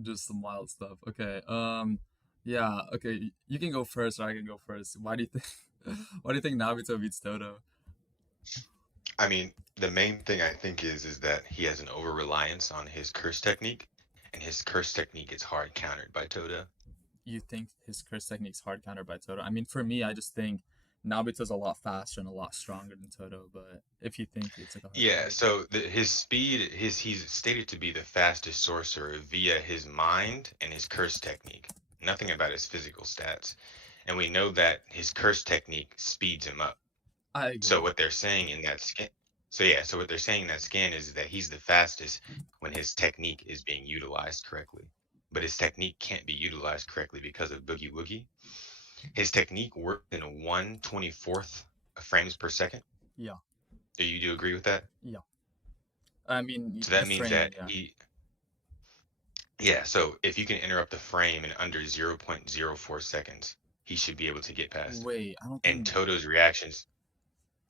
Just some wild stuff. Okay. Yeah. Okay. You can go first, or I can go first. Why do you think? Why do you think Naruto beats Todo? I mean, the main thing I think is that he has an over reliance on his curse technique, and his curse technique is hard countered by Toda. You think his curse technique's hard countered by Todo? I mean, for me, I just think Naruto's a lot faster and a lot stronger than Todo. But if you think it's like a hard Yeah, counter, so his speed, he's stated to be the fastest sorcerer via his mind and his curse technique. Nothing about his physical stats. And we know that his curse technique speeds him up. I So agree. what they're saying in that scan, so yeah, so what they're saying in that scan is that he's the fastest when his technique is being utilized correctly. But his technique can't be utilized correctly because of Boogie Woogie. His technique worked in a 1/24th frames per second. Yeah. Do you agree with that? Yeah. I mean, So the that means frame. that Yeah. yeah, so if you can interrupt the frame in under 0.04 seconds, he should be able to get past it. Wait. And Toto's reactions,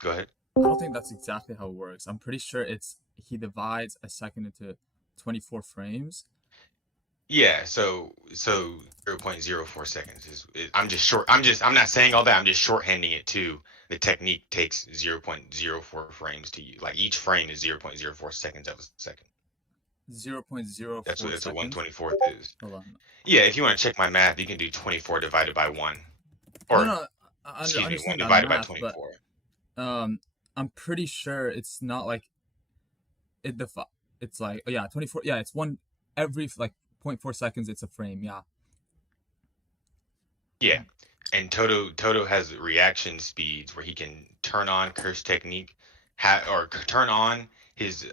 go ahead. I don't think that's exactly how it works. I'm pretty sure it's he divides a second into 24 frames. Yeah, so 0.04 seconds I'm just short. I'm not saying all that. I'm just shorthanding it to the technique takes 0.04 frames to use. Like each frame is 0.04 seconds of a second. That's what 0.04 that's what seconds. 1/24th is. Hold on. Yeah, if you want to check my math, you can do 24 divided by 1. No, Or no, I excuse me, 1 understand that divided by math, but 24. um, I'm pretty sure it's not like it defi- it's like, oh yeah, 24. Yeah, it's one every like point 0.4 seconds. It's a frame. Yeah. Yeah. And Toto has reaction speeds where he can turn on curse technique, or turn on his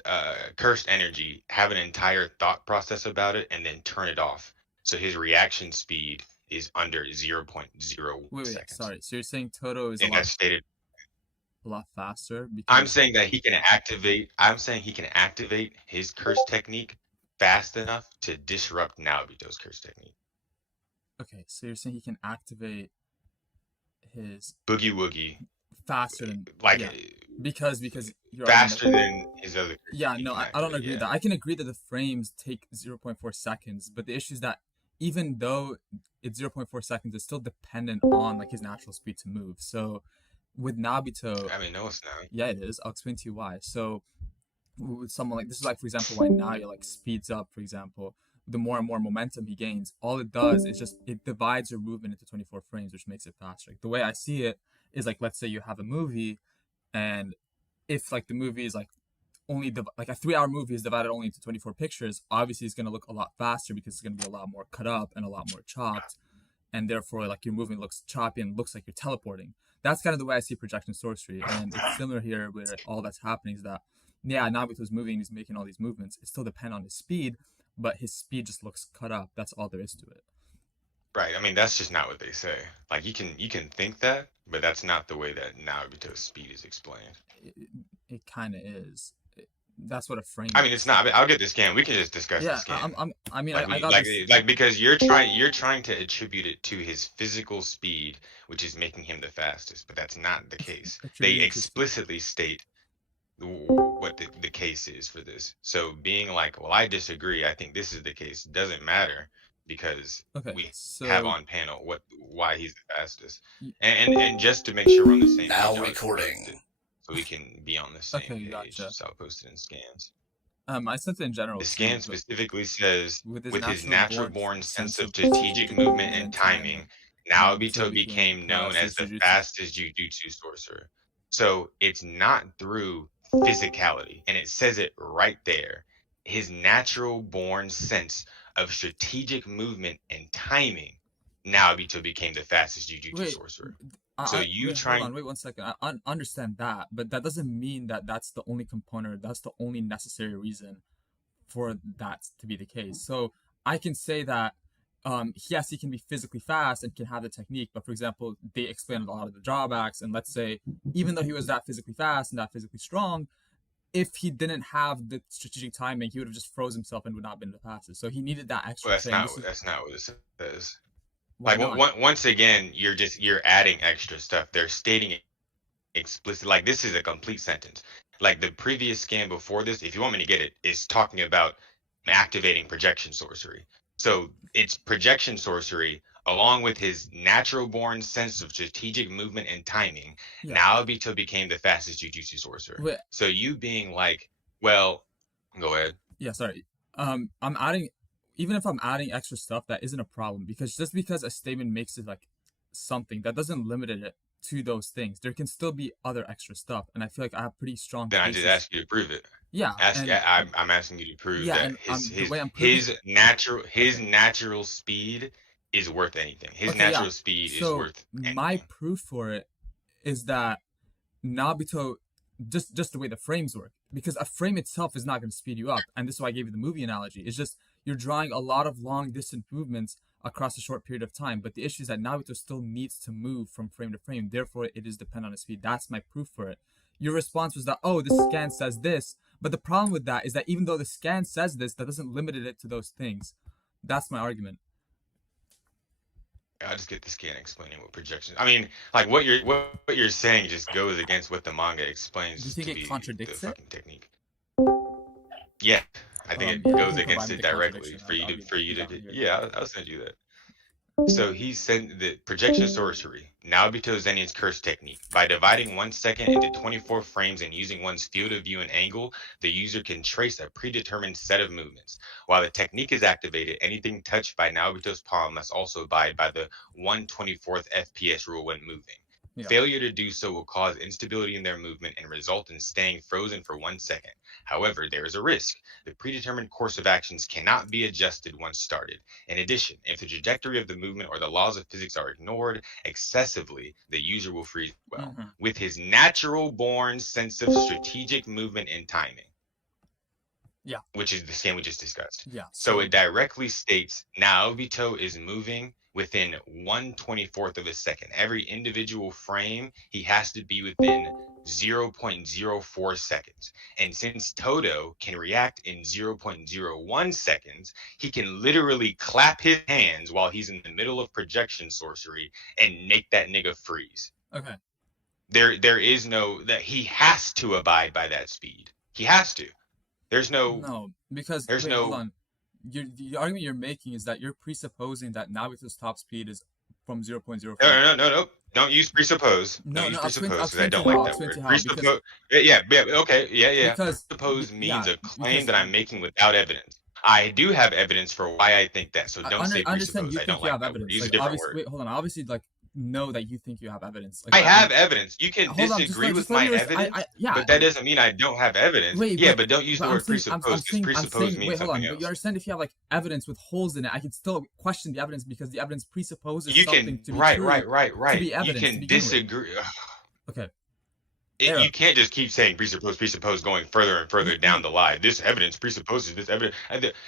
cursed energy, have an entire thought process about it, and then turn it off. So his reaction speed is under 0.01 Wait. seconds. Sorry. So you're saying Toto is And that's stated. a lot faster I'm because saying that he can activate. I'm saying he can activate his curse technique fast enough to disrupt Naobito's curse technique. okay. So you're saying he can activate his Boogie Woogie, faster than like yeah, because you're arguing that faster than his other curses yeah, he no, can I don't activate. agree with Yeah. that. I can agree that the frames take 0.4 seconds, but the issue is that even though it's 0.4 seconds, it's still dependent on like his natural speed to move. So with Nabito, I mean, no, it's not. yeah, it is. I'll explain to you why. So with someone like this is like for example why Naya like speeds up, for example, the more and more momentum he gains, all it does is just it divides your movement into 24 frames, which makes it faster. Like, the way I see it is like let's say you have a movie and if like the movie is like like a 3 hour movie is divided only into 24 pictures, obviously it's going to look a lot faster because it's going to be a lot more cut up and a lot more chopped, and therefore like your movement looks choppy and looks like you're teleporting. That's kind of the way I see projection sorcery, and it's similar here where all that's happening is that yeah, Nabito's moving, he's making all these movements, it still depends on his speed, but his speed just looks cut up. That's all there is to it. Right. I mean, that's just not what they say. Like you can think that, but that's not the way that Naruto's speed is explained. It kind of is. That's what a frame I mean, it's is. not. I mean, I'll get the scan. We can just discuss the Yeah, scan. I mean, Like I we got this. like because you're trying to attribute it to his physical speed, which is making him the fastest, but that's not the case. They Attributed to speed. explicitly state what the case is for this. So being like, well, I disagree. I think this is the case. Doesn't matter because Okay, we have so on panel why he's the fastest. And just to make sure we're on the same Now page, I'll just post it recording. so we can be on the same okay, page. gotcha. So I'll post it in scans. I sent it in general The too, scan but specifically says, with his with his natural natural born born sense sense of of strategic strategic movement movement and and timing, timing, Naobito Naobito became became known as fastest the Jujutsu. fastest Jujutsu sorcerer. So it's not through physicality, and it says it right there. His natural born sense of strategic movement and timing, Naobito became the fastest Jujutsu Wait, sorcerer. So you wait, hold trying, on, wait 1 second. I understand that, but that doesn't mean that that's the only component. That's the only necessary reason for that to be the case. So I can say that yes, he can be physically fast and can have the technique, but for example, they explained a lot of the drawbacks. And let's say, even though he was that physically fast and that physically strong, if he didn't have the strategic timing, he would have just froze himself and would not have been the fastest. So he needed that well, extra that's thing. not This is that's not what it says. why Like not? once again, you're adding extra stuff. They're stating it explicit. Like this is a complete sentence. Like the previous scan before this, if you want me to get it, is talking about activating projection sorcery. So it's projection sorcery, along with his natural-born sense of strategic movement and timing. Yeah. Naobito became the fastest Jujutsu sorcerer. Wait, So you being like, well, go ahead. yeah, sorry. I'm adding, even if I'm adding extra stuff, that isn't a problem because just because a statement makes it like something, that doesn't limit it to those things. There can still be other extra stuff, and I feel like I have pretty strong Then I just cases. ask you to prove it. Yeah, and I'm asking you to prove yeah, that and the way I'm proving. his Okay, natural speed is worth anything. His okay, yeah. natural speed is So worth my anything. proof for it is that Naobito, just the way the frames work, because a frame itself is not going to speed you up, and this is why I gave you the movie analogy. It's just you're drawing a lot of long distance movements across a short period of time, but the issue is that Naruto still needs to move from frame to frame, therefore it is dependent on his speed. That's my proof for it. Your response was that, oh, the scan says this, but the problem with that is that even though the scan says this, that doesn't limit it to those things. That's my argument. I just get the scan explaining what projections. I mean, like what you're saying just goes against what the manga Do you explains think to it be the contradicts it? fucking technique. Yeah, I think it Yeah, you goes can provide against me it the directly contradiction. for you to Be down to hear it. yeah, I'll send you that. So he sent the projection sorcery, Naobito Zenin's curse technique. By dividing 1 second into 24 frames and using one's field of view and angle, the user can trace a predetermined set of movements. While the technique is activated, anything touched by Naobito's palm must also abide by the 1/24th FPS rule when moving. Yeah. Failure to do so will cause instability in their movement and result in staying frozen for 1 second. However, there is a risk. The predetermined course of actions cannot be adjusted once started. In addition, if the trajectory of the movement or the laws of physics are ignored excessively, the user will freeze well, Mm-hmm. with his natural born sense of strategic movement and timing, Yeah. which is the same we just discussed. Yeah. So So it directly states Naobito is moving within 1/24th of a second. Every individual frame, he has to be within 0.04 seconds. And since Todo can react in 0.01 seconds, he can literally clap his hands while he's in the middle of projection sorcery and make that nigga freeze. okay. There is no that he has to abide by that speed. He has to. There's no No, because there's wait, hold no on. The argument you're making is that you're presupposing that Nabito's top speed is from 0.04. no. Don't use presuppose. No, Don't use no, I'll presuppose because I explain to don't you how. like I'll that explain to word. you how. Because Presuppose. Yeah. Okay. Yeah. because Presuppose yeah, means a claim because that I'm making without evidence. I do have evidence for why I think that. So I don't say understand presuppose. you I think don't you like have that word. evidence. Use a Like different obviously, word. wait, hold on. Obviously, like know that you think you have evidence. Like I I have evidence. You can hold on. disagree with Just let my me. evidence, Yeah. but that doesn't mean I don't have evidence. Wait, Yeah, but don't use but the I'm word saying, presuppose because I'm presuppose saying, means wait, hold something on. But you else. understand if you have like evidence with holes in it, I can still question the evidence because the evidence presupposes You something can to be true, to right. be You evidence to can begin with. disagree. Okay. You Era. can't just keep saying presuppose, going further and further down the line. This evidence presupposes this evidence.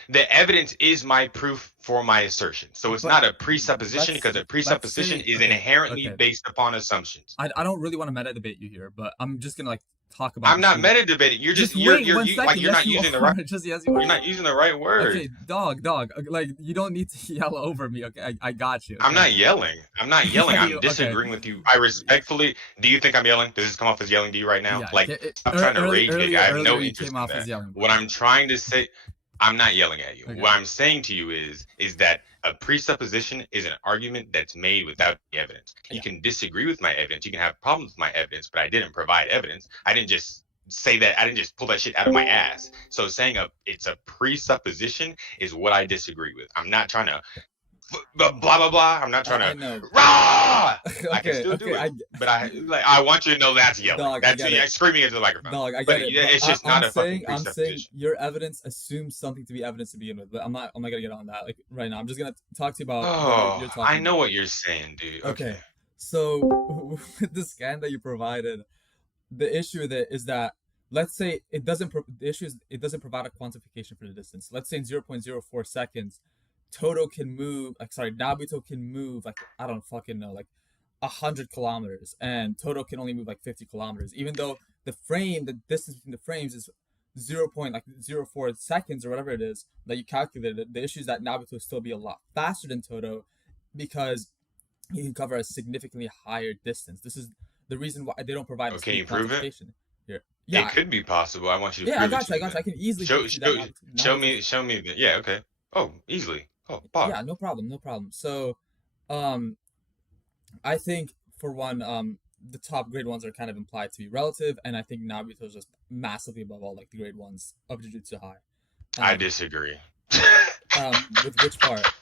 The evidence is my proof for my assertion. So it's But not a presupposition because a let's presupposition say is okay, inherently okay. based upon assumptions. I don't really want to meta debate you here, but I'm just gonna like talk about I'm the not speed. meta debating. You're just Just wait you're one you like second. Yes, you are. Just yes, you are. you're not using the right word. Okay, dog. Like you don't need to yell over me. Okay, I got you. I'm Okay. not yelling. I'm not yelling. I'm Okay. disagreeing with you. I respectfully. Do you think I'm yelling? Does this come off as yelling to you right now? Yeah. Like, stop trying to rage bait. I have Earlier no you interest came in off as that. yelling, What bro. I'm trying to say, I'm not yelling at you. Okay. What I'm saying to you is that a presupposition is an argument that's made without evidence. You can disagree with my evidence. You can have problems with my evidence, but I didn't provide evidence. I didn't just say that. I didn't just pull that shit out of my ass. So saying it's a presupposition is what I disagree with. I'm not trying to blah blah blah. I'm not trying I to know. rah. I can Okay. still do Okay. it, but I want you to know that's yelling. Dog, That's I get it. screaming into the microphone. Dog, I But get it. But it's just not a fucking I'm saying presupposition. your evidence assumes something to be evidence to begin with. But I'm not gonna get on that like right now. I'm just gonna talk to you about what you're talking I know about. what you're saying, dude. Okay. So with the scan that you provided, the issue with it is that let's say it doesn't. The issue is it doesn't provide a quantification for the distance. Let's say in 0.04 seconds, Todo can move. Like sorry, Nabuto can move like I don't fucking know like 100 kilometers, and Todo can only move like 50 kilometers. Even though the distance between the frames is 0.04 seconds or whatever it is that you calculated. The issue is that Nabuto will still be a lot faster than Todo because he can cover a significantly higher distance. This is the reason why they don't provide a Can you speed prove it? quantification here. Yeah, It could be possible. I want you to yeah, I prove it got to you. me. I can easily Show prove to you that show me. Yeah. Okay. Oh, easily. Oh, Yeah, pause. no problem, no problem. So, um, I think for one, the top grade ones are kind of implied to be relative, and I think Naruto is just massively above all like the grade ones of Jujutsu High. I Um, disagree. with which part?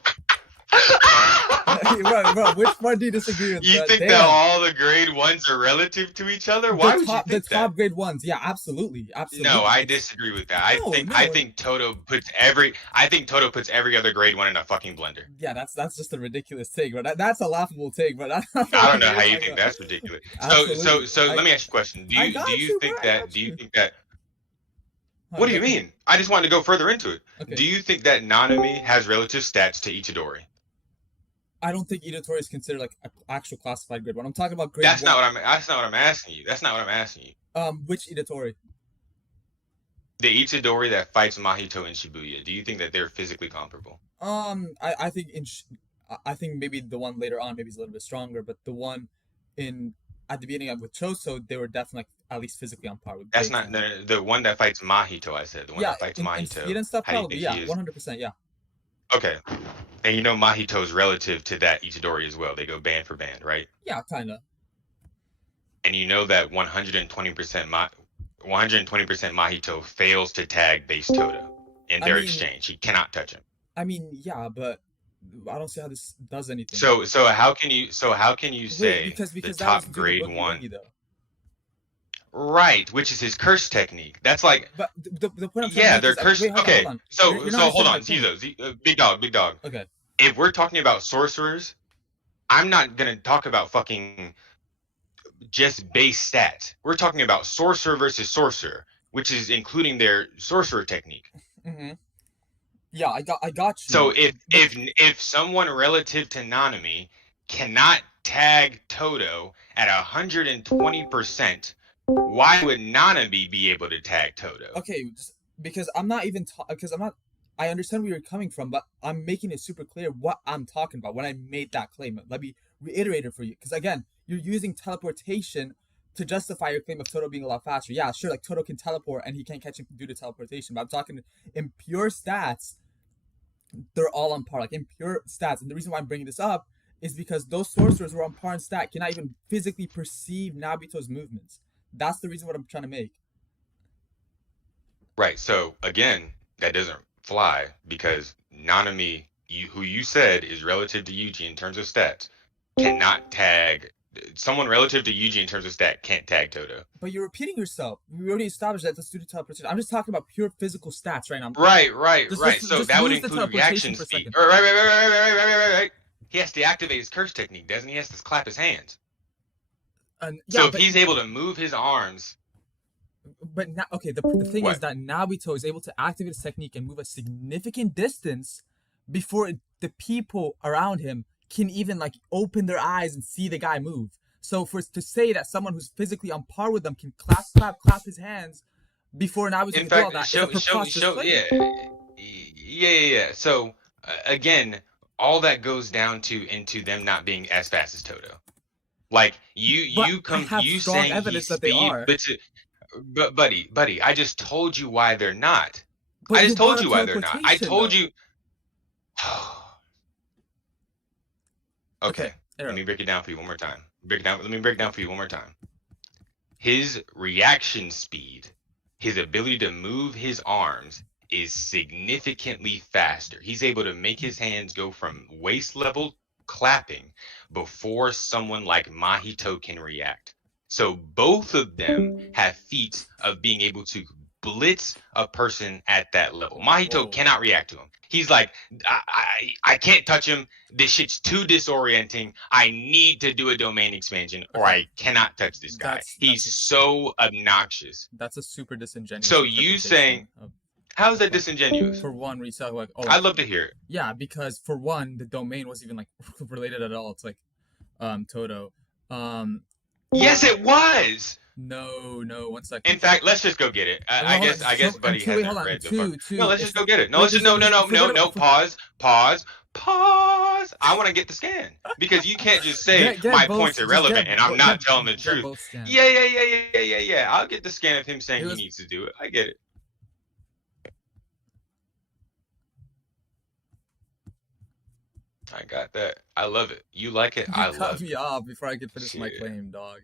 Bro, which part do you disagree with, You bro? think that Damn. all the grade ones are relative to each other? Why would you The think that? top grade ones, yeah, absolutely, No, absolutely. I It's disagree with that. no, I no, think Toto puts every other grade one in a fucking blender. yeah, that's just a ridiculous take, but that's a laughable take, but I don't know I don't what know you're how you talking think about. that's ridiculous. Absolutely, So let me ask you a question. I got you, bro. I got Do you you. think that Huh, what do go you ahead. mean? I just wanted to go further into it. Okay, Do you think that Nanami has relative stats to Ichidori? I don't think Itatori is considered like an actual classified grade one. I'm talking about grade That's not one. what I'm asking you. That's not what I'm asking you. Which Itatori? The Ichidori that fights Mahito in Shibuya, do you think that they're physically comparable? I think I think maybe the one later on maybe is a little bit stronger, but the one in at the beginning with Choso, they were definitely like, at least physically on par with That's big not time. the one that fights Mahito, I said. The one Yeah, that fights in Mahito. speed and stuff, How do you probably. think Yeah, he is? 100%. Yeah, Okay. And you know Mahito's relative to that Ichidori as well. They go band for band, right? yeah, kind of. And you know that 120% Mahito fails to tag base Todo in I their mean, exchange. He cannot touch him. yeah, but I don't see how this does anything. So how can you Wait, say the because that was top due to grade Boogie one Woogie though. right, which is his curse technique? That's like But the point I'm trying to yeah, make they're is okay. curse. Wait, hold Okay, on. You're not so hold understanding my on, point. Zizo, big dog. Okay. If we're talking about sorcerers, I'm not gonna talk about fucking just base stats. We're talking about sorcerer versus sorcerer, which is including their sorcerer technique. hmm Yeah, I got So you. But if someone relative to Nanami cannot tag Todo at 120%, why would Nanami be able to tag Todo? okay, just because I'm not even because I'm not. I understand where you're coming from, but I'm making it super clear what I'm talking about when I made that claim. Let me reiterate it for you, because again, you're using teleportation to justify your claim of Toto being a lot faster. Yeah, sure, like Toto can teleport and he can't catch him due to teleportation, but I'm talking in pure stats. They're all on par, like in pure stats. And the reason why I'm bringing this up is because those sorcerers who are on par in stat cannot even physically perceive Nabito's movements. That's the reason what I'm trying to make. Right. So again, that doesn't fly because Nanami, who you said is relative to Yuji in terms of stats, cannot tag someone relative to Yuji in terms of stat can't tag Todo. But you're repeating yourself. We already established that that's due to teleportation. I'm just talking about pure physical stats right now. Right. So Just that would lose the include teleportation reaction for a speed. second. Right. He has to activate his curse technique, doesn't he? He has to clap his hands. And So yeah, if he's able to move his arms, but now, okay. The thing is what? that Naobito is able to activate his technique and move a significant distance before the people around him can even like open their eyes and see the guy move. So for to say that someone who's physically on par with them can clap his hands before Naobito In can do all fact, that is a preposterous claim. yeah. So again, all that goes down to into them not being as fast as Toto. Like But I have you strong saying evidence he's that they speed, are. but buddy, I just told you why they're not. But I you just brought told up you why they're not. I teleportation told though. you. Okay, Okay, let Arrow. me break it down for you one more time. Let me break it down for you one more time. His reaction speed, his ability to move his arms is significantly faster. He's able to make his hands go from waist level clapping before someone like Mahito can react. So both of them have feats of being able to blitz a person at that level. Mahito Whoa. cannot react to him. He's like, I can't touch him. This shit's too disorienting. I need to do a domain expansion or Okay, I cannot touch this guy. that's He's so obnoxious. a super disingenuous So you saying, interpretation of how's the that point. disingenuous? For one, where you talk like, oh, like I'd love to hear it. yeah, because for one, the domain wasn't even like related at all. It's like Toto. Um, Yes, it was. no, one In second. fact, let's just go get it. Well, hold on. I guess And Buddy two, wait, hold hasn't on. read the fuck. No, Two. let's just It's go get it. No, wait. let's just Forget no. about. Pause. I want to get the scan because you can't just say Get my both. point's irrelevant and I'm not telling the Get truth. both scanned. Yeah. I'll get the scan of him It saying he was needs to do it. I get it. I got that. I love it. You like it. You I cut love me it. off before I could finish my Shit. claim, dog.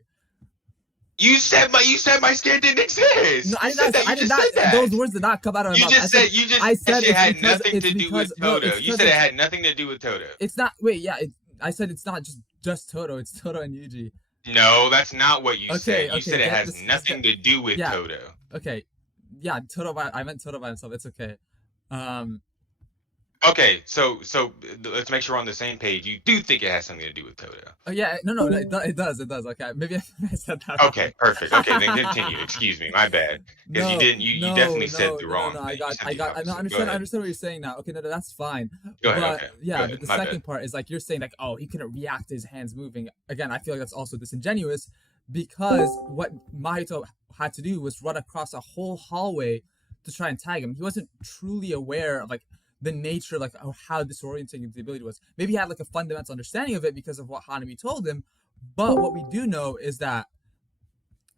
You said my skin didn't No, exist. I You did said not. that. I You did just not. said Those that. words did not come out of my You mouth. just said you just I that said shit it's had because nothing it's to do with because no, Todo. it's You because said it had nothing to do with Todo. it's not. Wait, yeah. I said it's not just Toto. It's Toto and Yuji. No, that's not what you Okay, said. You okay. said it Get has this. Just get. nothing to do with Yeah. Todo. Okay. Yeah. Toto by I meant Toto by himself. It's okay. Um. Okay, so let's make sure we're on the same page. You do think it has something to do with Todo. Oh yeah. No. It does. It does. Okay. Maybe I said that Okay, perfect. Okay, then wrong. continue. Excuse me, my bad. Because you No, didn't. You definitely said the no. wrong thing. You said the I opposite. Go I ahead. understand what you're saying now. Okay, no, that's fine. Go ahead. But Okay. Go yeah, but ahead. the My bad. second part is like you're saying like, oh, he couldn't react to his hands moving. Again, I feel like that's also disingenuous because what Mahito had to do was run across a whole hallway to try and tag him. He wasn't truly aware of like the nature, like of how disorienting the ability was. Maybe he had like a fundamental understanding of it because of what Hanami told him. But what we do know is that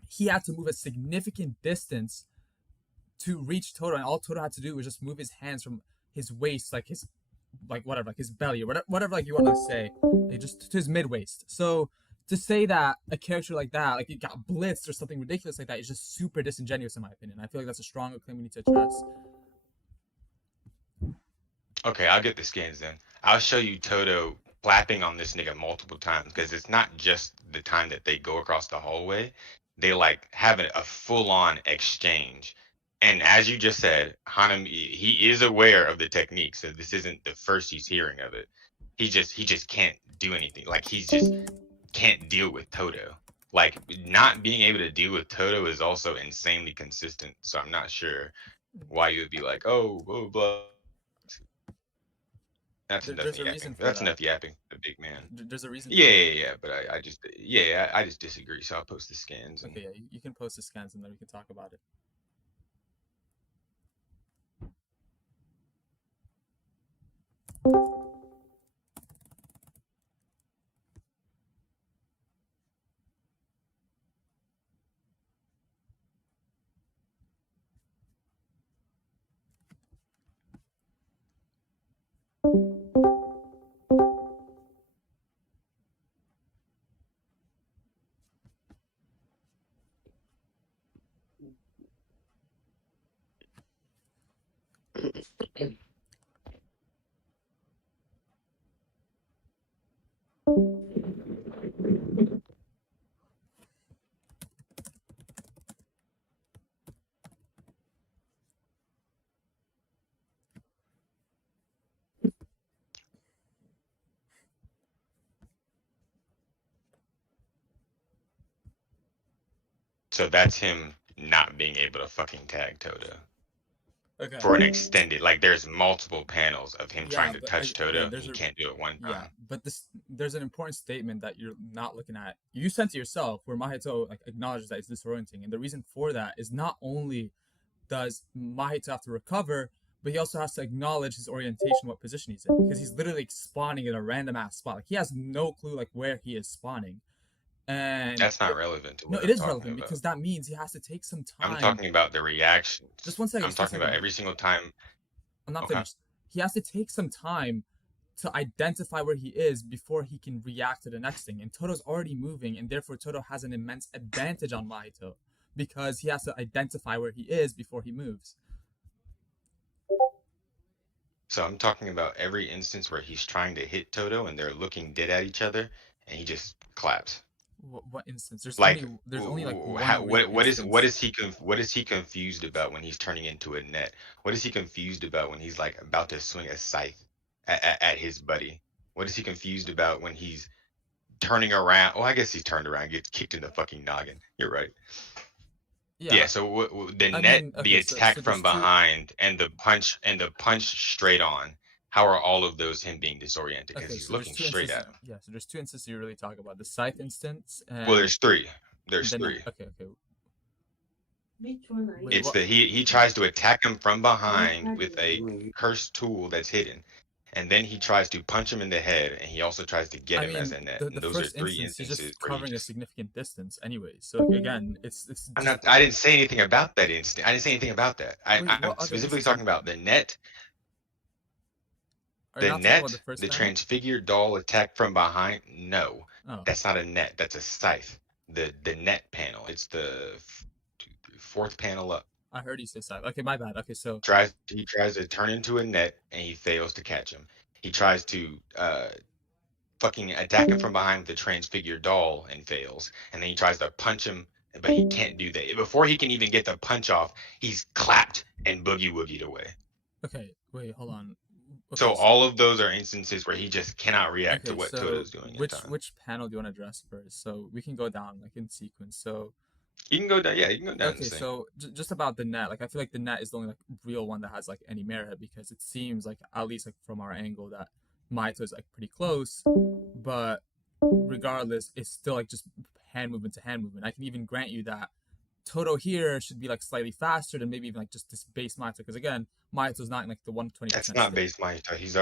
he had to move a significant distance to reach Todo, and all Todo had to do was just move his hands from his waist, like his, like whatever, like his belly, or whatever like you want to say, like just to his mid waist. So to say that a character like that, like it got blitzed or something ridiculous like that, is just super disingenuous in my opinion. I feel like that's a stronger claim we need to address. Okay, I'll get the scans then. I'll show you Toto clapping on this nigga multiple times because it's not just the time that they go across the hallway. They like have a full-on exchange. And as you just said, Hanami, he is aware of the technique, so this isn't the first he's hearing of it. He just can't do anything. Like he just can't deal with Toto. Like not being able to deal with Toto is also insanely consistent. So I'm not sure why you would be like, oh, blah, blah. That's enough There's a yapping. reason for That's that. enough yapping, the big man. There's a reason Yeah, for it. yeah, yeah. But I just, yeah, I just disagree. So I'll post the scans and Okay, yeah, you can post the scans and then we can talk about it. so that's him not being able to fucking tag Toto Okay. for an extended. Like there's multiple panels of him Yeah, trying to but touch Toto and there's he a can't do it one yeah, time. but there's an important statement that you're not looking at. You sent to yourself where Mahito like acknowledges that it's disorienting, and the reason for that is not only does Mahito have to recover, but he also has to acknowledge his orientation, what position he's in, because he's literally spawning in a random ass spot. Like he has no clue like where he is spawning, and That's not relevant to no, what it I'm is talking relevant about. because that means he has to take some I'm time. talking about the Just reactions. one second. I'm Just one talking about second. every single time. I'm not Okay. finished. He has to take some time to identify where he is before he can react to the next thing. And Toto's already moving, and therefore Toto has an immense advantage on Mahito because he has to identify where he is before he moves. So I'm talking about every instance where he's trying to hit Toto and they're looking dead at each other and he just claps. What instance? Like There's only like how, one real what instance. is what is he confused about when he's turning into a net? What is he confused about when he's like about to swing a scythe at his buddy? What is he confused about when he's turning around? Well, I guess he's turned around, gets kicked in the fucking noggin. You're right. Yeah. Yeah, So the I net, mean, the okay, attack so from there's two. behind, and the punch straight on. How are all of those him being disoriented? Because Okay, he's so there's looking two straight instances. at him. Yeah, so there's two instances you really talk about: the scythe instance Well, and there's three. There's the net. three. Okay, okay. Which one are Wait, you? It's what? the he tries to attack him from Which behind one with are a you? cursed tool that's hidden, and then he tries to punch him in the head, and he also tries to get I him as mean, a net. the And those are first three instance, he's instances just where he covering a just. significant distance anyway. So again, it's I'm just not. I didn't say anything about that instant. I didn't say anything about that. wait. I'm What other specifically instance? talking about the net. Are you The not talking about the net, first the panel? transfigured doll attack from behind. No, Oh, that's not a net. That's a scythe. The net panel. It's the fourth panel up. I heard you say side. Okay, my bad. Okay, so He tries to turn into a net and he fails to catch him. He tries to fucking attack him from behind with the transfigured doll and fails. And then he tries to punch him, but he can't do that. Before he can even get the punch off, he's clapped and boogie woogied away. okay, wait, hold on. So Okay, all of those are instances where he just cannot react to okay, what so Toto's doing in which time. which panel do you want to address first? So we can go down like in sequence. So You can go down, yeah, you can go down and okay, say. so just about the net, like I feel like the net is the only like real one that has like any merit because it seems like at least like from our angle that Maito is like pretty close, but regardless, it's still like just hand movement to hand movement. I can even grant you that Todo here should be like slightly faster than maybe even like just this base Maito because again, Maito's not in like the 120% That's not state. base Mahito. He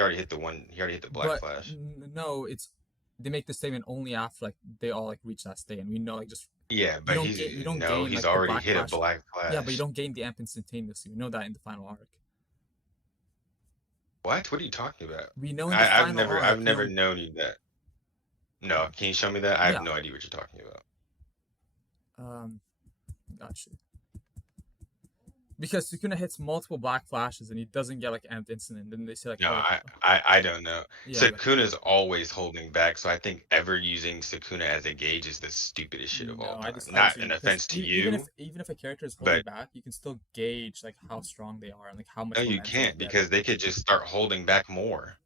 already hit the one. He already hit the Black But Flash. no, it's they make the statement only after like they all like reach that state, and we know like just Yeah, you but don't get you don't gain he's like the already Black hit a Flash. Black Yeah, but you Flash. don't gain the amp instantaneously. We know that in the final arc. What? What are you talking about? We know in the final arc. I've never known you that. No, can you show me that? I have Yeah. no idea what you're talking about. Gotcha. Because Sukuna hits multiple Black Flashes and he doesn't get like amped instant, and then they say like, No, oh, I don't know. yeah, Sukuna's always holding back, so I think ever using Sukuna as a gauge is the stupidest shit of all no, I time. disagree. Not an offense to you, Even if a character is holding but back, you can still gauge like how strong they are and like how much no, you momentum can't they're because they could just start holding back more.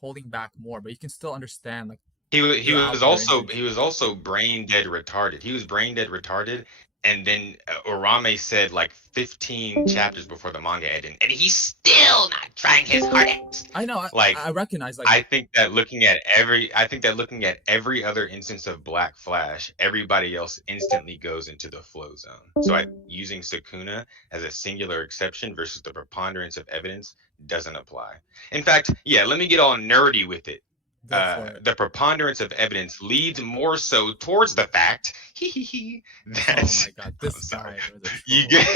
holding back more, but you can still understand like He throughout their injuries. was also brain dead retarded. He was brain dead retarded, and then Orame said like 15 chapters before the manga ended, and he's still not trying his hardest. I know, Like I recognize like I think that looking at every other instance of Black Flash, everybody else instantly goes into the flow zone. So using Sukuna as a singular exception versus the preponderance of evidence doesn't apply. In fact, yeah, let me get all nerdy with it. The preponderance of evidence leads more so towards the fact oh my god, this guy was a troll. You get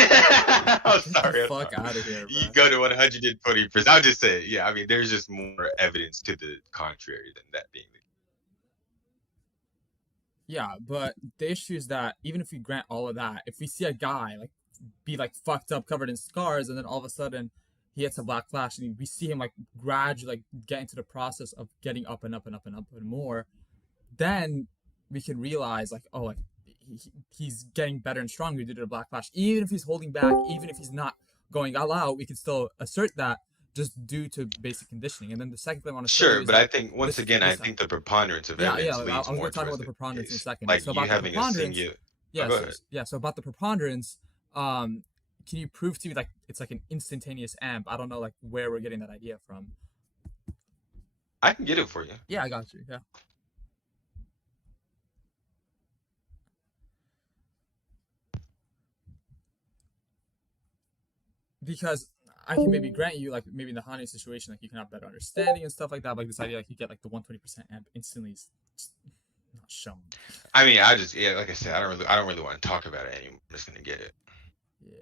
I'm sorry. Get the fuck out of here, bro. You go to 120%. I'll just say, yeah, I mean, there's just more evidence to the contrary than that being the case. Yeah, but the issue is that even if we grant all of that, if we see a guy like be like fucked up, covered in scars, and then all of a sudden he hits a Black Flash, and we see him like gradually like get into the process of getting up and up and up and up and more, then we can realize like, oh, like he's getting better and stronger due to the Black Flash. Even if he's holding back, even if he's not going all out, we can still assert that just due to basic conditioning. And then the second thing I want to say Sure, is but that I think once again, I think the preponderance of evidence leads I was more going to talk about towards the preponderance in a case. second. Like so you about the having a preponderance, singular. yeah, go ahead. So about the preponderance, can you prove to me like it's like an instantaneous amp? I don't know like where we're getting that idea from. I can get it for you. Yeah, I got you. Yeah. Because I can maybe grant you, like maybe in the Hane situation, like you can have better understanding and stuff like that. But like this idea, like you get like the 120% amp instantly is just not shown. I mean, like I said, I don't really want to talk about it anymore. I'm just gonna get it. Yeah.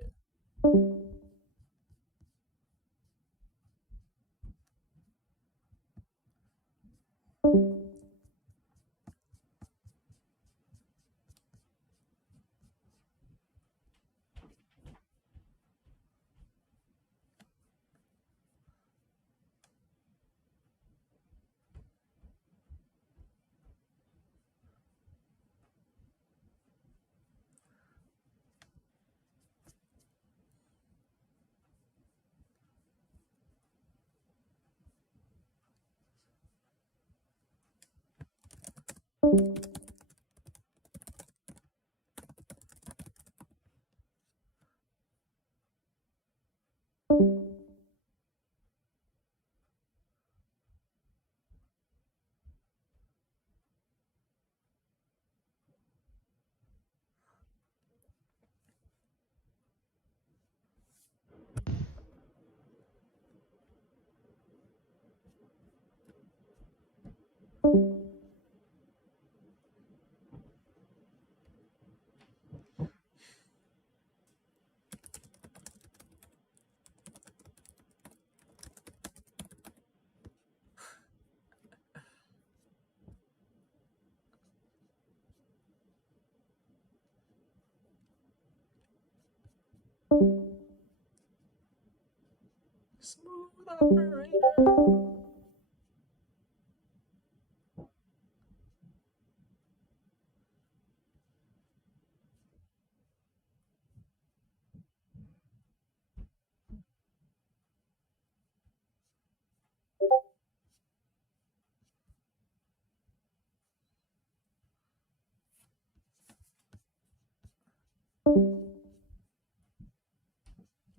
operator.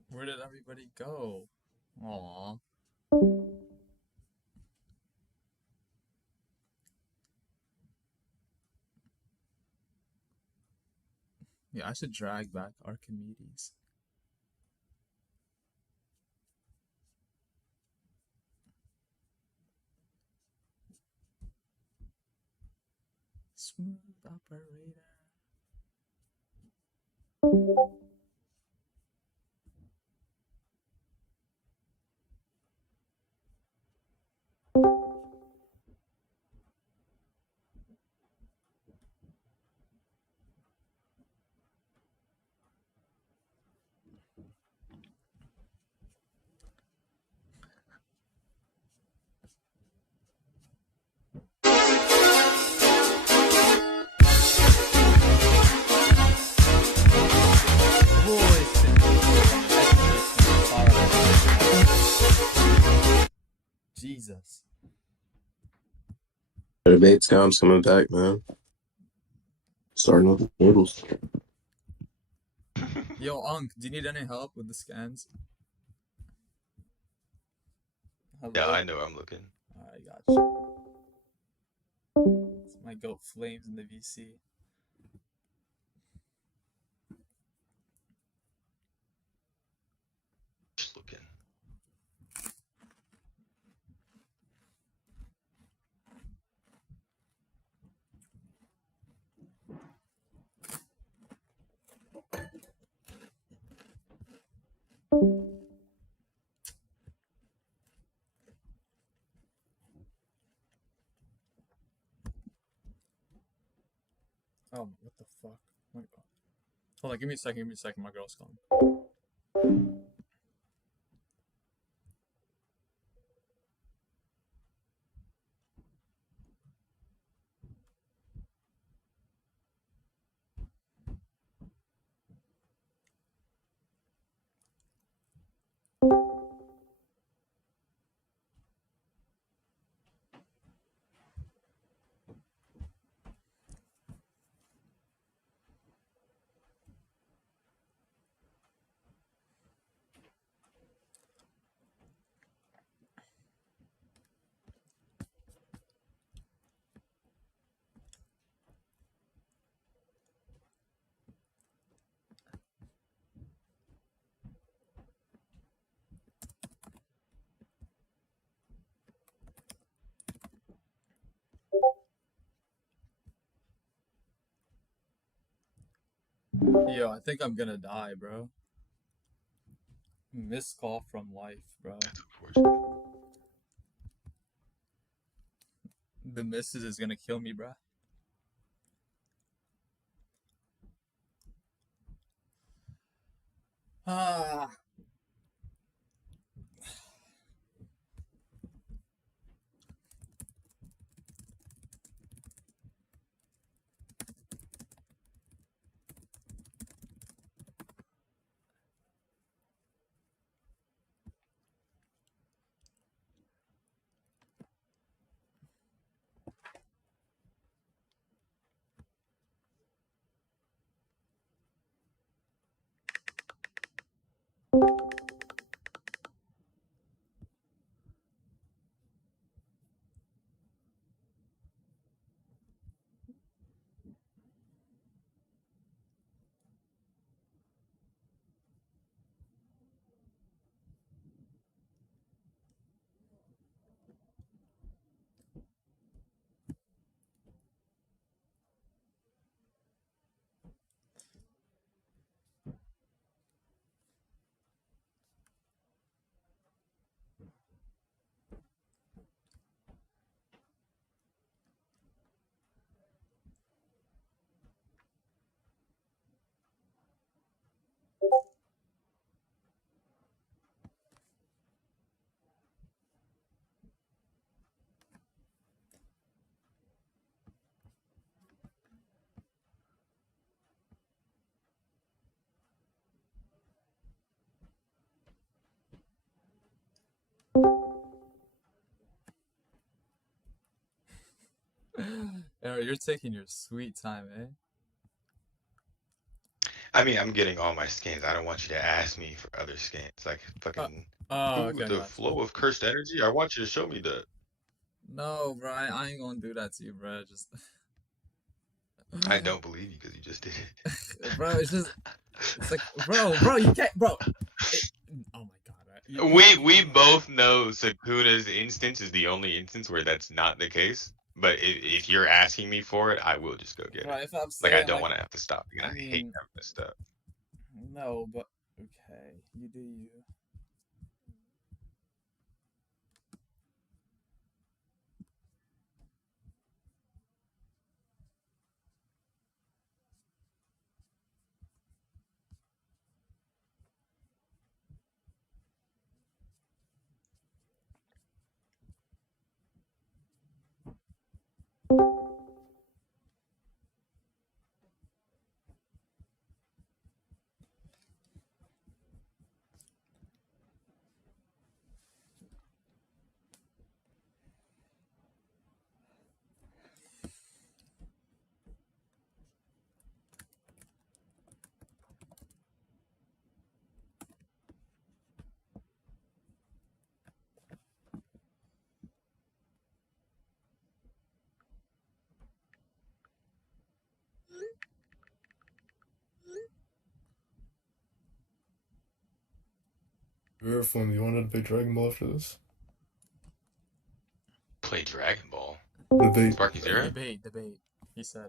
Where did everybody go? Aww. Yeah, I should drag back Archimedes. Smooth operator. Jesus. Debate time's coming back, man. Starting with the tables. Yo, Unk, do you need any help with the scans? Hello? Yeah, I know. I'm looking. I got you. It's my goat flames in the VC. Just looking. Oh, what the fuck? Oh my god. Hold on, give me a second, my girl's calling. Yo, I think I'm gonna die, bro. Missed call from life, bro. That's unfortunate. The missus is gonna kill me, bro. Ah. Bro, you're taking your sweet time, eh? I mean, I'm getting all my skins. I don't want you to ask me for other skins. Like fucking Oh, ooh, okay, I the got you. flow of cursed energy. I want you to show me that. No, bro, I ain't gonna do that to you, bro. Just, I don't believe you because you just did it. bro, it's like, bro, you can't, bro. It, oh my god, right? We both know Sakuna's instance is the only instance where that's not the case. But if you're asking me for it, I will just go get Bro, it. if I'm Like I saying don't like, want to have to stop. I I hate mean, having to stop. no, but okay, you do you. Aeroflame, you wanted to play Dragon Ball after this? Play Dragon Ball. Debate. Sparky Zero? Debate. He said.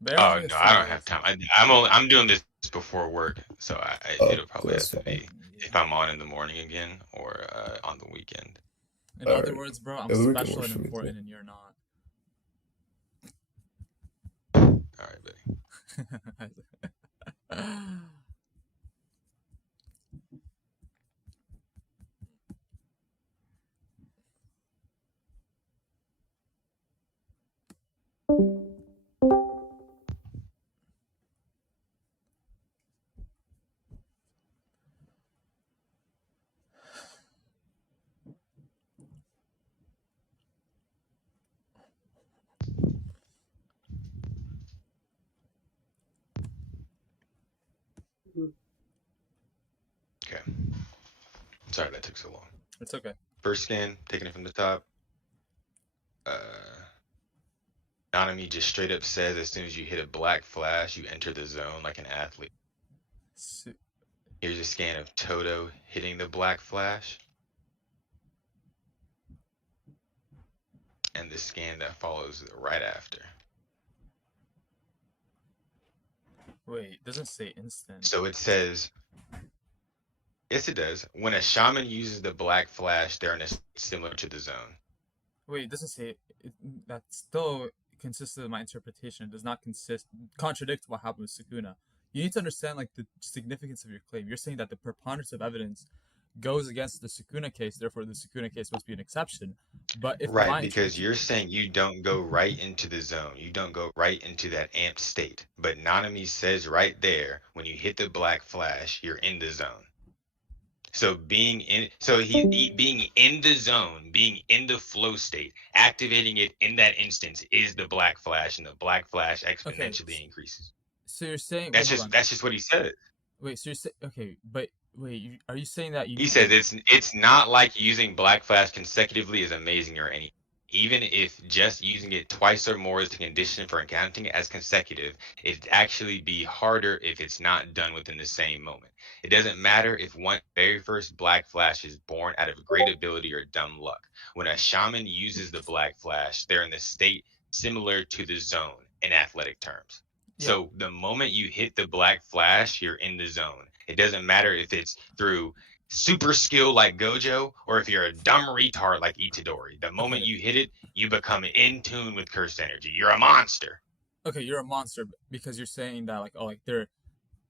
Bear Oh only has no, 2 I don't hours. have time. I'm doing this before work, so it'll probably have That's to fine. be if I'm on in the morning again or on the weekend. In All other right. words, bro, I'm Yeah, the weekend special works and for me too. important, and you're not. All right, buddy. Okay. Sorry that took so long. It's okay. First scan, taking it from the top. Nanami just straight up says as soon as you hit a black flash, you enter the zone like an athlete. Here's a scan of Todo hitting the black flash. And the scan that follows right after. Wait, it doesn't say instant. So it says, yes, it does. When a shaman uses the black flash, they're in a similar to the zone. Wait, it doesn't say that still consistent with my interpretation. It does not contradict what happened with Sukuna. You need to understand like the significance of your claim. You're saying that the preponderance of evidence goes against the Sukuna case, therefore the Sukuna case must be an exception. But if right, because you're saying you don't go right into the zone, you don't go right into that amped state. But Nanami says right there, when you hit the black flash, you're in the zone. So being in the zone, being in the flow state, activating it in that instance is the black flash, and the black flash exponentially increases. So you're saying that's just what he said. Wait, so you're saying okay, but wait, are you saying that he says it's not like using black flash consecutively is amazing or any. Even if just using it twice or more is the condition for counting it as consecutive, it'd actually be harder if it's not done within the same moment. It doesn't matter if one very first black flash is born out of great ability or dumb luck. When a shaman uses the black flash, they're in the state similar to the zone in athletic terms. Yeah. So the moment you hit the black flash, you're in the zone. It doesn't matter if it's through super skill like Gojo, or if you're a dumb retard like Itadori. The moment you hit it, you become in tune with cursed energy. You're a monster. Okay, you're a monster because you're saying that like they're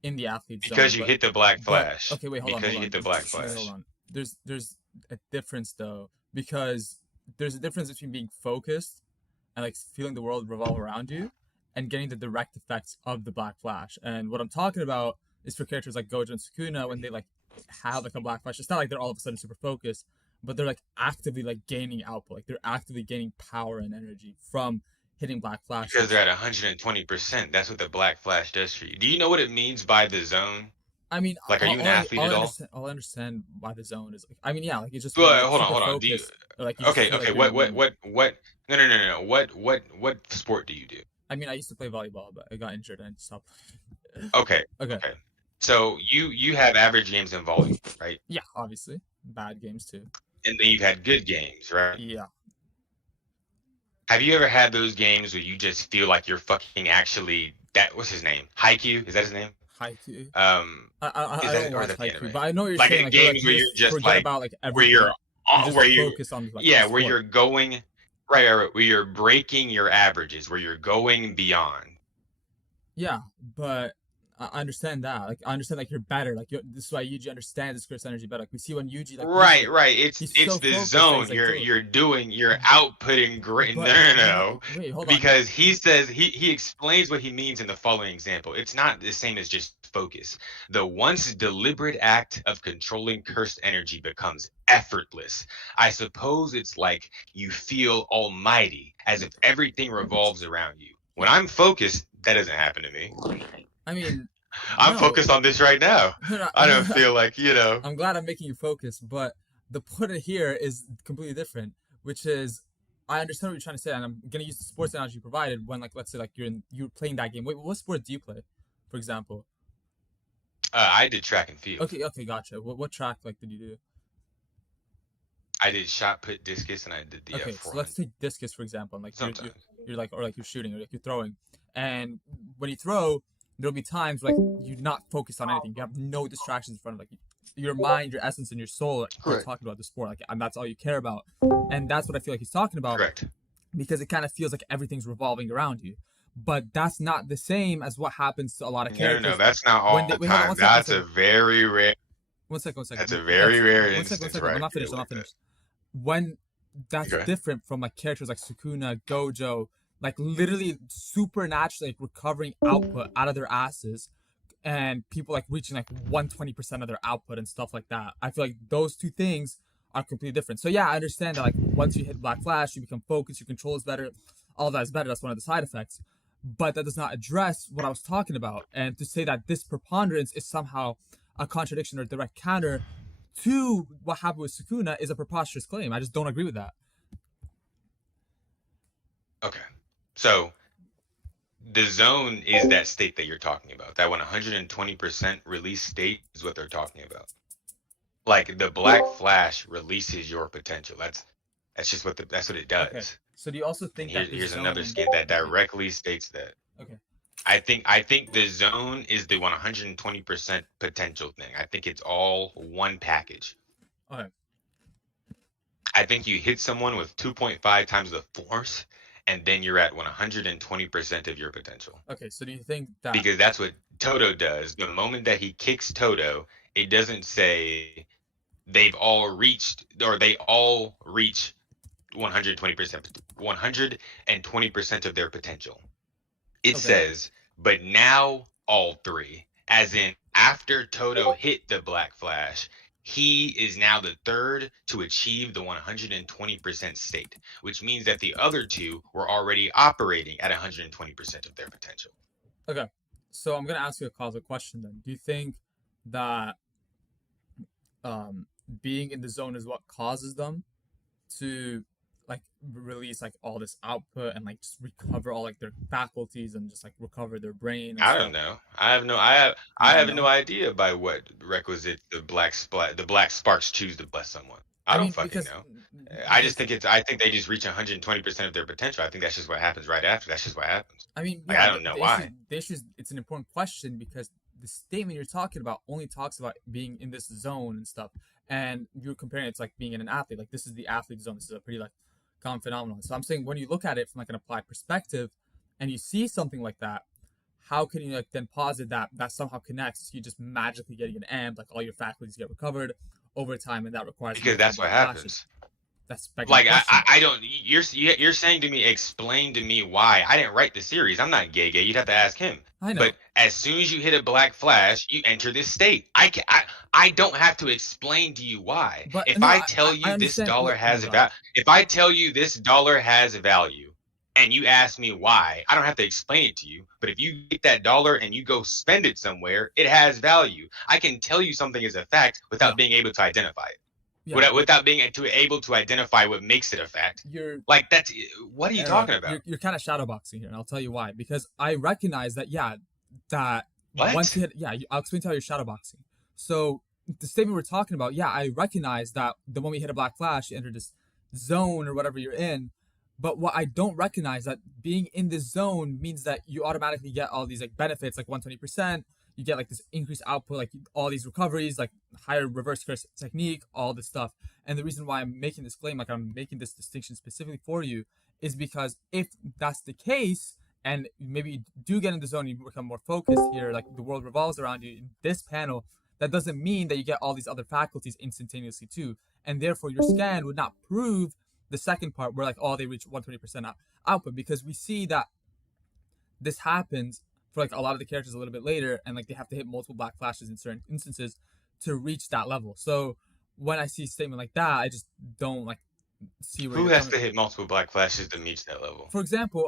in the athlete zone. Because you hit the black flash. Okay, wait, hold on. Because you hit the black flash. Wait, hold on. There's a difference though, because there's a difference between being focused and like feeling the world revolve around you and getting the direct effects of the black flash. And what I'm talking about is for characters like Gojo and Sukuna when they like have like a black flash. It's not like they're all of a sudden super focused, but they're like actively like gaining output. Like they're actively gaining power and energy from hitting black flashes. Because they're at 120%. That's what the black flash does for you. Do you know what it means by the zone? I mean, Like, are you an athlete at all? All I understand why the zone is. I mean, yeah, like it's just Well, like hold super on. Do you? focused. Or, like you just Okay, feel like okay. you're in the What? moment. No. What sport do you do? I mean, I used to play volleyball, but I got injured and stopped. Okay. Okay. So you have average games in volleyball, right? Yeah, obviously, bad games too. And then you've had good games, right? Yeah. Have you ever had those games where you just feel like you're fucking actually that? What's his name? Haikyuu? Is that his name? Haikyuu. I don't watch Haikyuu, but I know what you're saying. Like games where you're just forget like about like where everything. you're on, where you focus on like yeah, where you're going right, where you're breaking your averages, where you're going beyond. Yeah, but I understand that. Like I understand like you're better. Like this is why Yuji understands this curse energy better. Like we see when Yuji like right. It's so the zone. like, You're outputting great. But, No. Wait, hold on. Because he says he explains what he means in the following example. It's not the same as just focus. The once deliberate act of controlling cursed energy becomes effortless. I suppose it's like you feel almighty, as if everything revolves around you. When I'm focused, that doesn't happen to me. I mean, I'm focused on this right now. I don't feel like, I'm glad I'm making you focus, but the point here is completely different, which is I understand what you're trying to say, and I'm gonna use the sports analogy you provided when, like, let's say, like you're playing that game. Wait, what sport do you play, for example? I did track and field. Okay, gotcha. What track like did you do? I did shot put, discus, and I did the okay. So let's take discus for example. And, like you're like, or like you're shooting, or like you're throwing, and when you throw, there'll be times like you're not focused on anything. You have no distractions in front of like your mind, your essence, and your soul. Like, you're talking about the sport, like, and that's all you care about. And that's what I feel like he's talking about. Correct. Because it kind of feels like everything's revolving around you. But that's not the same as what happens to a lot of characters. No, that's not all the time. That's a very rare. One second. That's a very rare instance. One second. I'm not finished. When that's different from like characters like Sukuna, Gojo, like literally supernaturally like, recovering output out of their asses, and people like reaching like 120% of their output and stuff like that. I feel like those two things are completely different. So yeah, I understand that like once you hit Black Flash, you become focused, your control is better, all of that is better. That's one of the side effects. But that does not address what I was talking about. And to say that this preponderance is somehow a contradiction or direct counter to what happened with Sukuna is a preposterous claim. I just don't agree with that. Okay. So the zone is that state that you're talking about. That 120% release state is what they're talking about. Like the Black Flash releases your potential. That's just what that's what it does. Okay. So do you also think that here's another skin that directly states that? Okay. I think the zone is the 120% potential thing. I think it's all one package. Okay. I think you hit someone with 2.5 times the force, and then you're at 120% of your potential. Okay, so do you think that... Because that's what Todo does. The moment that he kicks Todo, it doesn't say they've all reached, or they all reach 120% of their potential. It says, but now all three, as in after Todo hit the Black Flash, he is now the third to achieve the 120% state, which means that the other two were already operating at 120% of their potential. Okay, so I'm going to ask you a causal question then. Do you think that being in the zone is what causes them to like release like all this output and like just recover all like their faculties and just like recover their brain? I don't know. I have no idea by what requisite the black sparks choose to bless someone. I don't fucking know. I think they just reach 120% of their potential. I think that's just what happens right after. That's just what happens. I mean, like, I don't know why. The issue is, it's an important question because the statement you're talking about only talks about being in this zone and stuff, and you're comparing it to like being in an athlete. Like this is the athlete zone. This is a pretty like common phenomenon. So I'm saying when you look at it from like an applied perspective, and you see something like that, how can you like then posit that somehow connects to you just magically getting an amp, like all your faculties get recovered over time, and that requires because that's what happens. That's like I don't. You're saying to me, explain to me why. I didn't write the series. I'm not gay. You'd have to ask him. I know. But as soon as you hit a Black Flash, you enter this state. I don't have to explain to you why. But, if I tell you this dollar has value, if I tell you this dollar has value, and you ask me why, I don't have to explain it to you. But if you get that dollar and you go spend it somewhere, it has value. I can tell you something is a fact without being able to identify it. Without being able to identify what makes it a fact. That's what are you talking about? You're kind of shadowboxing here, and I'll tell you why. Because I recognize that what? Once you hit, I'll explain to how you're shadowboxing. So the statement we're talking about, I recognize that the moment you hit a black flash, you enter this zone or whatever you're in. But what I don't recognize that being in this zone means that you automatically get all these like benefits, like 120%. You get like this increased output, like all these recoveries, like higher reverse curse technique, all this stuff. And the reason why I'm making this claim, like I'm making this distinction specifically for you, is because if that's the case, and maybe you do get in the zone, you become more focused here, like the world revolves around you in this panel, that doesn't mean that you get all these other faculties instantaneously too. And therefore your scan would not prove the second part where like, they reach 120% output, because we see that this happens for like a lot of the characters a little bit later, and like they have to hit multiple black flashes in certain instances to reach that level. So when I see a statement like that, I just don't like see where who has to hit multiple black flashes to reach that level. For example,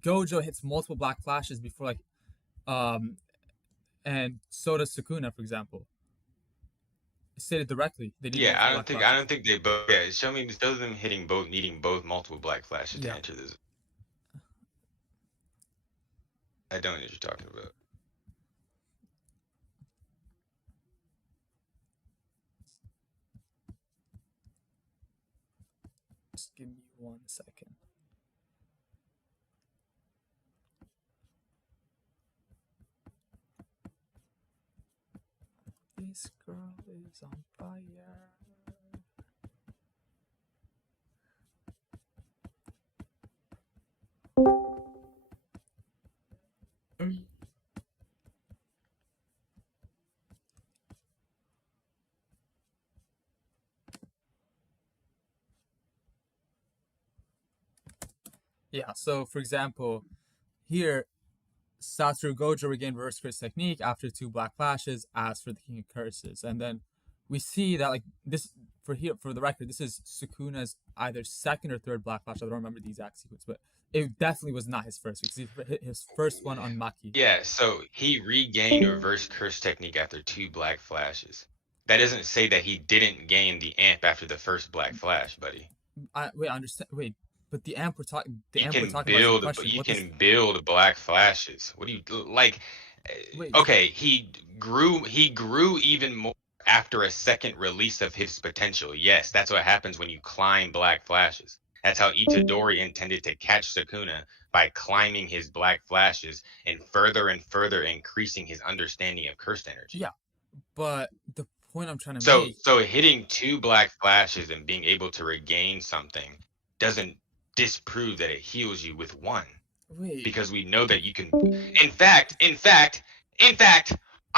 Gojo hits multiple black flashes before like and so does Sukuna, for example. It's stated directly. I don't think they both. Yeah, show them needing both multiple black flashes to enter this. I don't know what you're talking about. Just give me 1 second. This girl is on fire. Yeah, so for example, here, Satoru Gojo regained reverse curse technique after 2 black flashes, as for the King of Curses. And then we see that like this, for the record, this is Sukuna's either second or third black flash. I don't remember the exact sequence, but it definitely was not his first, because he hit his first one on Maki. Yeah, so he regained reverse curse technique after 2 black flashes. That doesn't say that he didn't gain the amp after the first black flash, buddy. But the amp we're talking. You can build black flashes. What do you like? Okay, he grew even more after a second release of his potential. Yes, that's what happens when you climb black flashes. That's how Itadori intended to catch Sukuna, by climbing his black flashes and further increasing his understanding of cursed energy. Yeah, but the point I'm trying to make. So hitting 2 black flashes and being able to regain something doesn't disprove that it heals you with 1. Because we know that you can. In fact,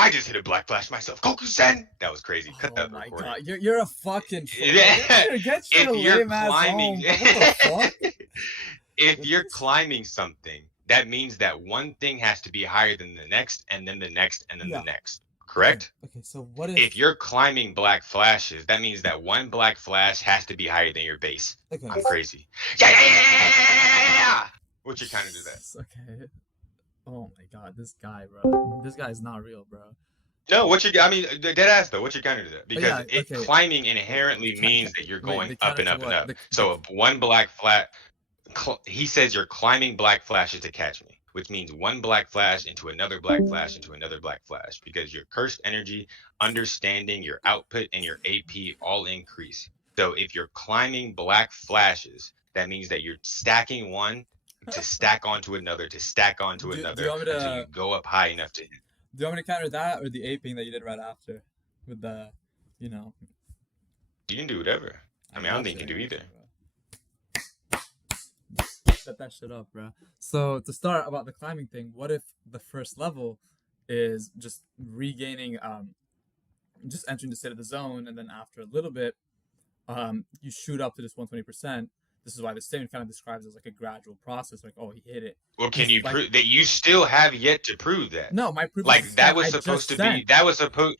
I just hit a black flash myself. Goku-sen! That was crazy. Cut that recording. Oh my god, you're a fucking get your lame ass home. What the fuck? If you're climbing something, that means that one thing has to be higher than the next, and then the next, and then the next. Correct? Okay, so what if you're climbing black flashes, that means that 1 black flash has to be higher than your base. Okay. I'm crazy. Yeah! What you kind of do that? Okay. Oh my god, this guy, bro. This guy is not real, bro. No, dead ass though. What you kind of do that? Because climbing inherently means that you're going up and up and up. So if 1 black flash, he says you're climbing black flashes to catch me, which means 1 black flash into another black flash into another black flash, because your cursed energy, understanding, your output, and your AP all increase. So if you're climbing black flashes, that means that you're stacking 1 to stack onto another to stack onto another until you go up high enough to hit. Do you want me to counter that, or the aping that you did right after with the, You can do whatever. I don't think you can do either. Set that shit up, bro. So to start about the climbing thing, what if the first level is just regaining, just entering the state of the zone, and then after a little bit, you shoot up to this 120%. This is why the statement kind of describes it as like a gradual process, like, oh, he hit it. Well, can you prove that? You still have yet to prove that. No, my proof that was supposed to be. That was supposed.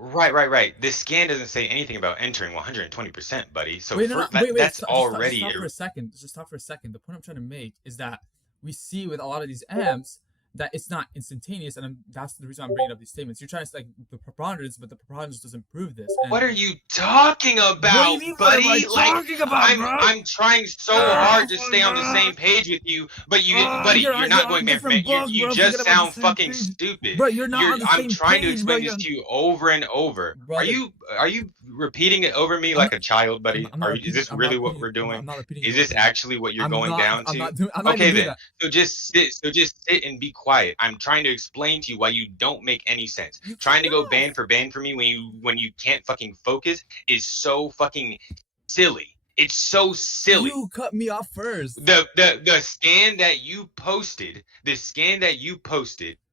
Right. This scan doesn't say anything about entering 120%, buddy. So Wait, no, no, wait, that's stop, just already stop for a second. Just stop for a second. The point I'm trying to make is that we see with a lot of these amps that it's not instantaneous, and that's the reason I'm bringing up these statements. You're trying to say like the preponderance, but the preponderance doesn't prove this. And what are you talking about, what do you mean, buddy? what am I talking about, bro? I'm trying so hard to stay on the same page with you, but buddy, you're not going, man. You just sound fucking stupid. Bro, you're not on the same I'm trying to page, bro. explain this to you over and over. Brother. Are you repeating it over me like a child, buddy? Is this really what we're doing? I'm not repeating. Is this actually what you're going down to? I'm not okay then. that. So just sit and be quiet. I'm trying to explain to you why you don't make any sense. Trying to go band for me when you can't fucking focus is so fucking silly. It's so silly. You cut me off first. The scan that you posted,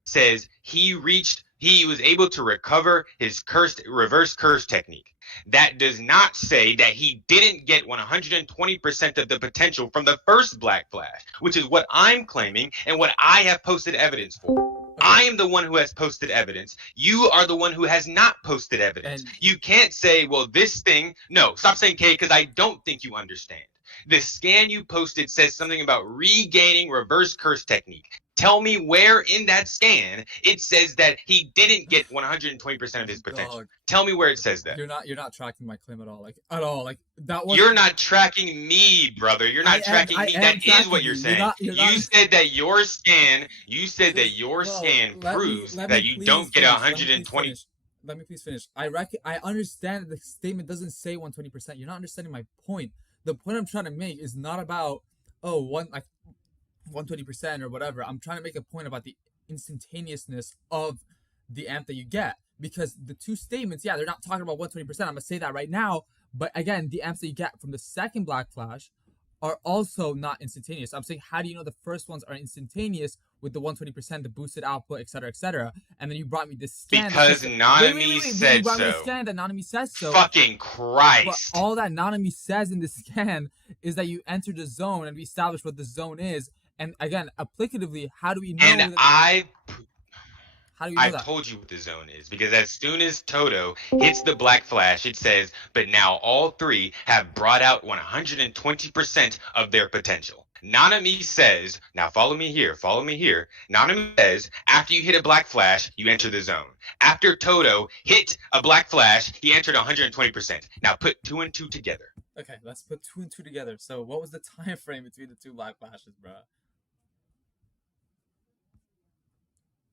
says he was able to recover his reverse curse technique. That does not say that he didn't get 120% of the potential from the first Black Flash, which is what I'm claiming and what I have posted evidence for. I am the one who has posted evidence. You are the one who has not posted evidence. And you can't say, well, this thing. No, stop saying K, because I don't think you understand. The scan you posted says something about regaining reverse curse technique. Tell me where in that scan it says that he didn't get 120% of his potential. Dog. Tell me where it says that. You're not tracking my claim at all. Like at all. Like that was. You're not tracking me, brother. You're not tracking me. That is what you're saying. You said that your scan. You said that your scan proves that you don't get 120. Let me please finish. I understand that the statement doesn't say 120%. You're not understanding my point. The point I'm trying to make is not about 120% or whatever. I'm trying to make a point about the instantaneousness of the amp that you get, because the two statements, they're not talking about 120%. I'm gonna say that right now, but again, the amps that you get from the second Black Flash are also not instantaneous. I'm saying, how do you know the first ones are instantaneous with the 120%, the boosted output, etc., and then you brought me this scan because Nanami said so. Me a scan that Nanami says so. Fucking Christ! But all that Nanami says in the scan is that you enter the zone, and we establish what the zone is. And again, applicatively, how do we know? And how do you know that? I told you what the zone is, because as soon as Todo hits the Black Flash, it says, but now all three have brought out 120% of their potential. Nanami says, now follow me here. Nanami says, after you hit a Black Flash, you enter the zone. After Todo hit a Black Flash, he entered 120%. Now put 2 and 2 together. Okay, let's put 2 and 2 together. So what was the time frame between the two Black Flashes, bro?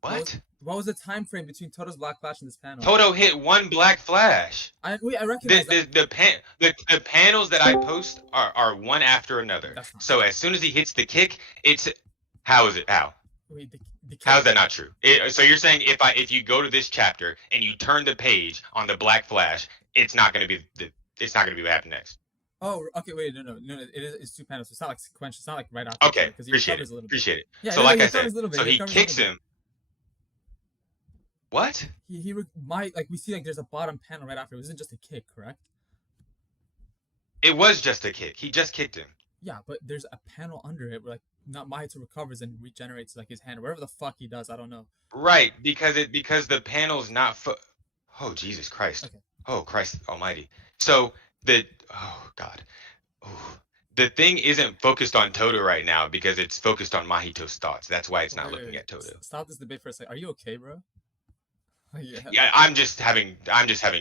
What? What was the time frame between Todo's Black Flash and this panel? Todo hit 1 Black Flash. I recognize that. The panels that I post are one after another. So as soon as he hits the kick, it's how is it? How? Wait, how is that not true? So you're saying if you go to this chapter and you turn the page on the Black Flash, it's not going to be what happened next. Oh, okay. Wait, no. It's 2 panels. So it's not like sequential. It's not like right after. Okay, appreciate it. Yeah, so like I said, so he kicks him. What? We see like there's a bottom panel right after. It wasn't just a kick, correct? It was just a kick. He just kicked him. Yeah, but there's a panel under it where like not Mahito recovers and regenerates like his hand or whatever the fuck he does. I don't know. Right, because the panel's not. Oh Jesus Christ! Okay. Oh Christ Almighty! So the thing isn't focused on Todo right now because it's focused on Mahito's thoughts. That's why it's not looking at Todo. Stop this debate for a second. Are you okay, bro? Yeah, I'm just having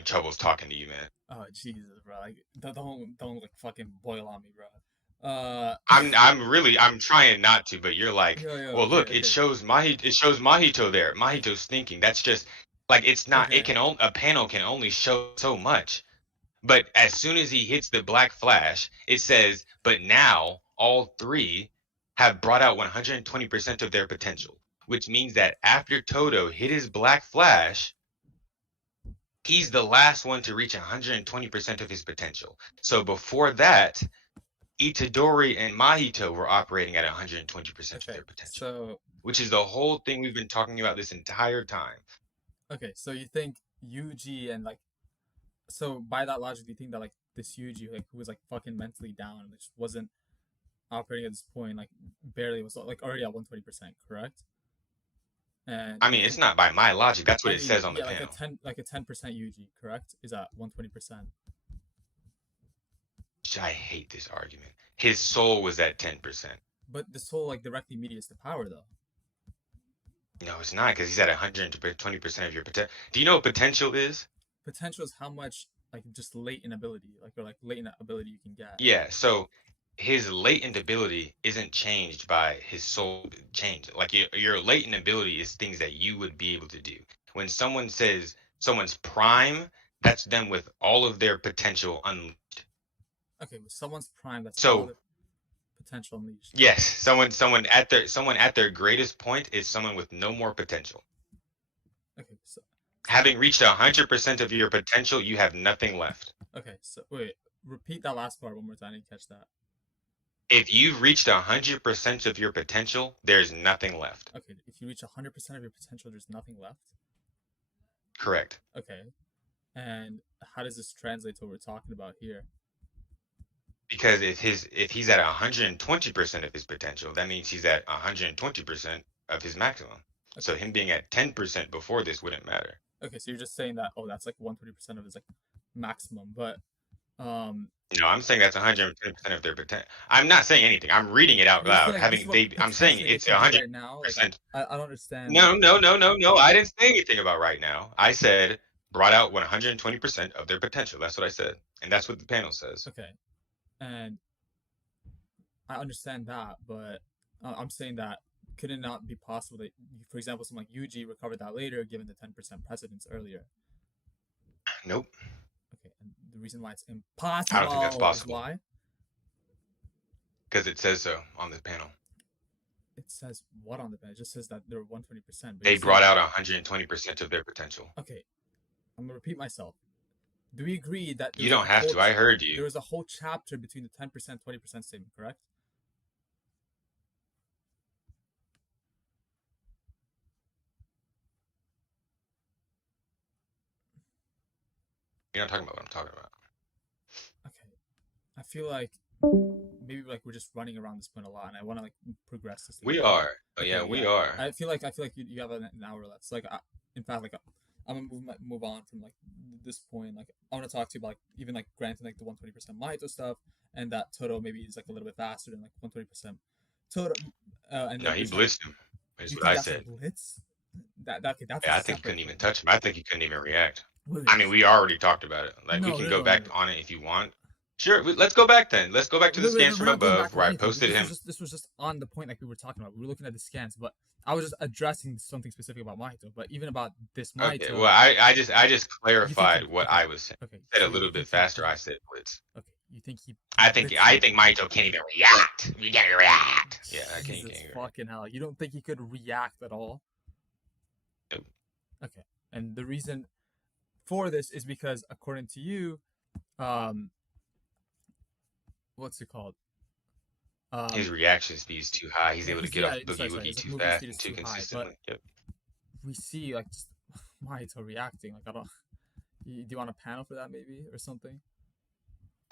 troubles talking to you, man. Oh Jesus, bro! Like, don't like fucking boil on me, bro. I'm trying not to, but you're like, well, look, okay. It shows Mahito there. Mahito's thinking. That's just like it's not. Okay. A panel can only show so much. But as soon as he hits the Black Flash, it says, but now all three have brought out 120% of their potential. Which means that after Todo hit his Black Flash, he's the last one to reach 120% of his potential. So before that, Itadori and Mahito were operating at 120% of their potential. Which is the whole thing we've been talking about this entire time. Okay, so you think Yuji and so by that logic, do you think that this Yuji who was fucking mentally down, which wasn't operating at this point, barely was already at 120%, correct? And I mean, it's not by my logic. That's what it says on the like panel. a 10% UG, correct? Is at 120%. I hate this argument. His soul was at 10%. But the soul like directly mediates the power though. No, it's not, because he's at 120% of your potential. Do you know what potential is? Potential is how much like just latent ability, or like latent ability you can get. Yeah, so his latent ability isn't changed by his soul change. Like your latent ability is things that you would be able to do. When someone says someone's prime, that's them with all of their potential unleashed. Okay, with someone's prime, that's So all the potential unleashed. yes, someone at their greatest point is someone with no more potential. Okay, so having reached 100% of your potential, you have nothing left. Okay, so wait, repeat that last part one more time. I didn't catch that. If you've reached 100% of your potential, there's nothing left. Okay, if you reach 100% of your potential, there's nothing left? Correct. Okay, and how does this translate to what we're talking about here? Because if he's at 120% of his potential, that means he's at 120% of his maximum. Okay. So him being at 10% before this wouldn't matter. Okay, so you're just saying that, oh, that's like 120% of his like maximum, but no, I'm saying that's 110% of their potential. I'm not saying anything. I'm reading it out loud. I'm saying it's 100%. Right now, like, I don't understand. No. I didn't say anything about right now. I said brought out 120% of their potential. That's what I said, and that's what the panel says. Okay, and I understand that, but I'm saying that could it not be possible that, for example, someone like Yuji recovered that later, given the 10% precedence earlier? Nope. Okay, and the reason why it's impossible. I don't think that's possible. Why? Because it says so on the panel. It says what on the panel? It just says that they're 120%. They brought out 120% of their potential. Okay, I'm gonna repeat myself. Do we agree that you don't have to? I heard you. There was a whole chapter between the 10%, 20% statement, correct? You're not talking about what I'm talking about. Okay, I feel like maybe like we're just running around this point a lot, and I want to like progress this. We are. Okay, yeah, we are. I feel like you have an hour left. So like, in fact, like I'm gonna move on from like this point. Like I want to talk to you about like, even like granting like the 120% Mahito stuff, and that Todo maybe is like a little bit faster than like 120% Todo. And no, he blitzed him. Is what I said. Blitz? That's I think he couldn't even touch him. I think he couldn't even react. Really? I mean, we already talked about it. Like, we can go back on it if you want. Sure, let's go back then. Let's go back to the scans from above where I posted him. This was just on the point like we were talking about. We were looking at the scans, but I was just addressing something specific about Mahito. But even about this Mahito. Okay, well, I just clarified what I was saying. Okay, said a little bit faster. I said blitz. Okay, you think he? I think Mahito can't even react. You can't react. Yeah, I can't. Fucking hell! You don't think he could react at all? Nope. Okay, and the reason for this is because according to you, what's it called? His reaction speed is too high. He's able to get off boogie woogie too fast and too consistently. Yep. We see like just Mahito reacting. Like I don't. Do you want a panel for that maybe or something?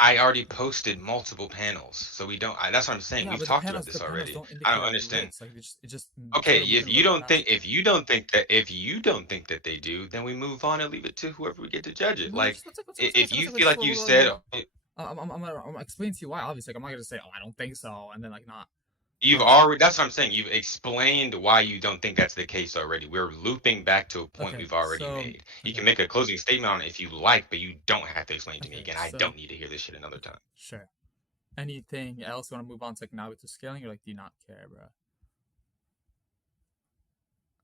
I already posted multiple panels, so we don't. That's what I'm saying. We've talked about this already. I don't understand. Like it just okay, if you don't think that they do, then we move on and leave it to whoever we get to judge it. Like if you feel like you said, I'm gonna explain to you why. Obviously, like, I'm not gonna say, oh, I don't think so, and then like not. You've already. That's what I'm saying. You've explained why you don't think that's the case already. We're looping back to a point we've already made. You can make a closing statement on it if you like, but you don't have to explain it to me again. I don't need to hear this shit another time. Sure. Anything else you want to move on to like Naobito scaling, or like do you not care, bro?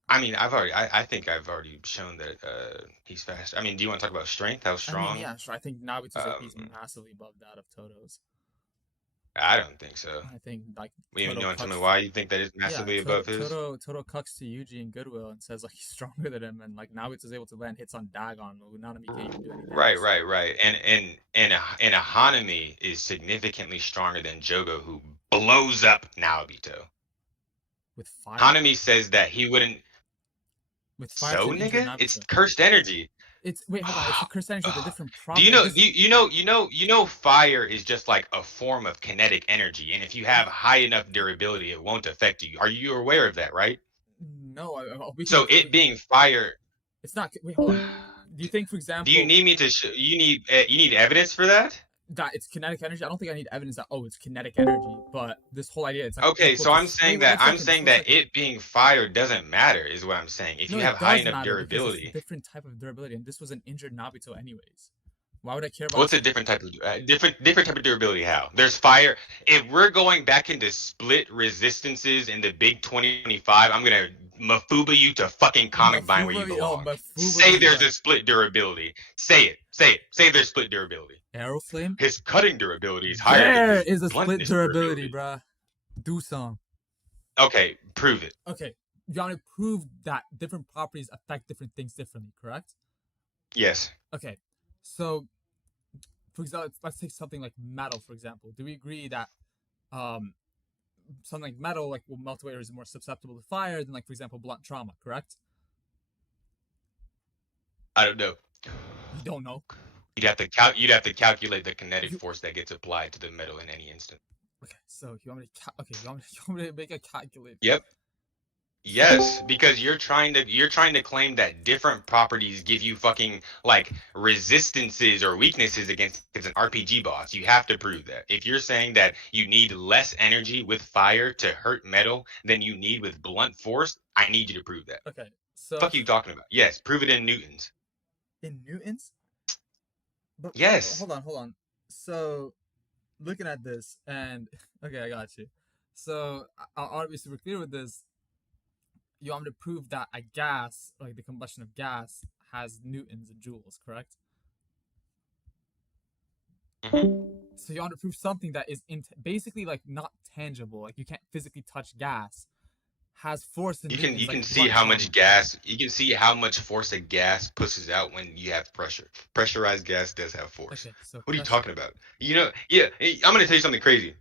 I mean, I think I've already shown that he's fast. I mean, do you want to talk about strength? How strong? I mean, yeah, sure. I think Naobito's like he's massively above that of Todo's. I don't think so. I think like you want to tell me why you think that is massively above his? Todo cucks to Yuji in Goodwill and says like he's stronger than him, and like Naobito's able to land hits on Dagon. Nanami can't even do anything. Right. And Hanami is significantly stronger than Jogo, who blows up Naobito. With fire. Hanami says that he wouldn't. With fire. So nigga, it's cursed energy. It's hold on. It's a cursed energy with a different problem. Do you know fire is just like a form of kinetic energy, and if you have high enough durability, it won't affect you. Are you aware of that, right? No, we can. So it being fire. It's not. Wait, hold on. Do you think, for Do you example, need me to? You need evidence for that? that it's kinetic energy? I don't think I need evidence that it's kinetic energy. But this whole idea, it's like Okay, equal so to. I'm saying Wait, that 1 second. Just 1 second. it being fire doesn't matter, is what I'm saying. If No, you have it high does enough matter because it's a durability. different type of durability, and this was an injured Naobito anyways. Why would I care about? What's a different type of different type of durability? How? There's fire. If we're going back into split resistances in the big 2025, I'm gonna Mafuba you to fucking comic bind where you belong. Say there's a split durability. Say it. Say it. Say there's split durability. Aeroflame. His cutting durability is higher There than his is a split bluntness durability, bruh. Do some. Okay, prove it. Okay, you want to prove that different properties affect different things differently, correct? Yes. Okay, so for example, let's take something like metal, for example. Do we agree that something like metal, like will melt away or is more susceptible to fire than, like, for example, blunt trauma, correct? I don't know. You don't know. You'd have to calculate the kinetic force that gets applied to the metal in any instant. Okay, so you want me to you want me to make a calculator? Yep. Yes, because you're trying to claim that different properties give you fucking like resistances or weaknesses against an RPG boss. You have to prove that. If you're saying that you need less energy with fire to hurt metal than you need with blunt force, I need you to prove that. Okay, so Fuck you talking about? Yes, prove it in newtons. in newtons? But yes. Hold on. So looking at this, and okay, I got you. So I want to be super clear with this. You want me to prove that a gas, like the combustion of gas, has newtons and joules, correct? Mm-hmm. So you want to prove something that is basically like not tangible, like you can't physically touch gas, has force in newtons. You can like see how much gas. You can see how much force a gas pushes out when you have pressure. Pressurized gas does have force. Okay, so what are you talking about? You know, yeah. I'm gonna tell you something crazy.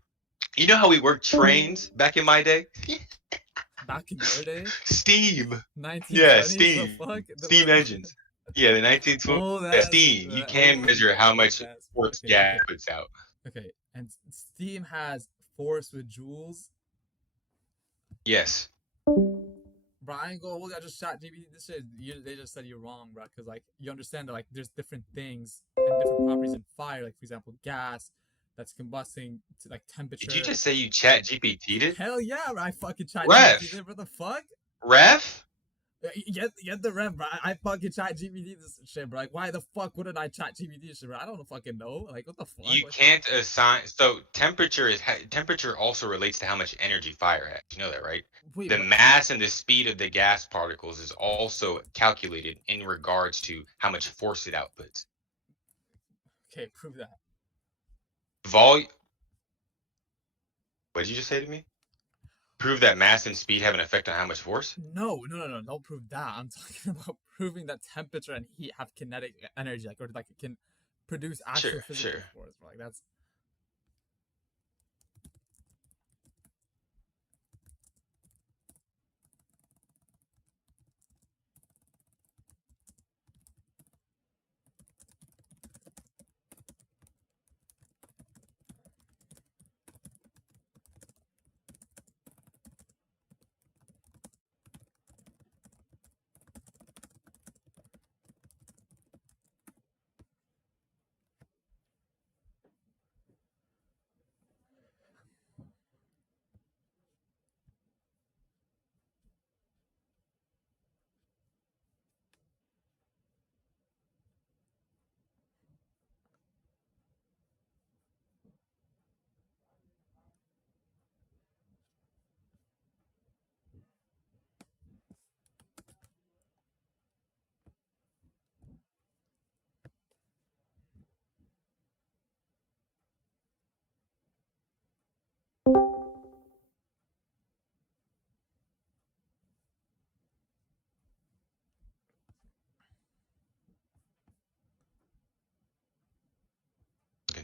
You know how we worked trains back in my day? Back in your day? Steam. 1920s? Yeah, steam. The fuck? Steam engines. Yeah, the 1920s. Oh, yeah, steam. You can measure how much force gas puts out. Okay, and steam has force with joules? Yes. Bro, I ain't gonna hold you. I just shot GPT. This shit, they just said you're wrong, bro. Because, like, you understand that, like, there's different things and different properties in fire. Like, for example, gas that's combusting to, like, temperature. Did you just say you chat GPT'd it? Hell yeah, bro. I fucking chat Ref. GPT'd it. What the fuck? Ref? Get the ref, bro. I fucking chat GPT this shit, bro. Like, why the fuck wouldn't I chat GPT this shit, bro? I don't fucking know. Like, what the fuck? You can't assign. So temperature also relates to how much energy fire has. You know that, right? Wait, the mass and the speed of the gas particles is also calculated in regards to how much force it outputs. Okay, prove that. Volume. What did you just say to me? Prove that mass and speed have an effect on how much force? No. Don't prove that. I'm talking about proving that temperature and heat have kinetic energy, like, or like it can produce actual physical force. Like, that's.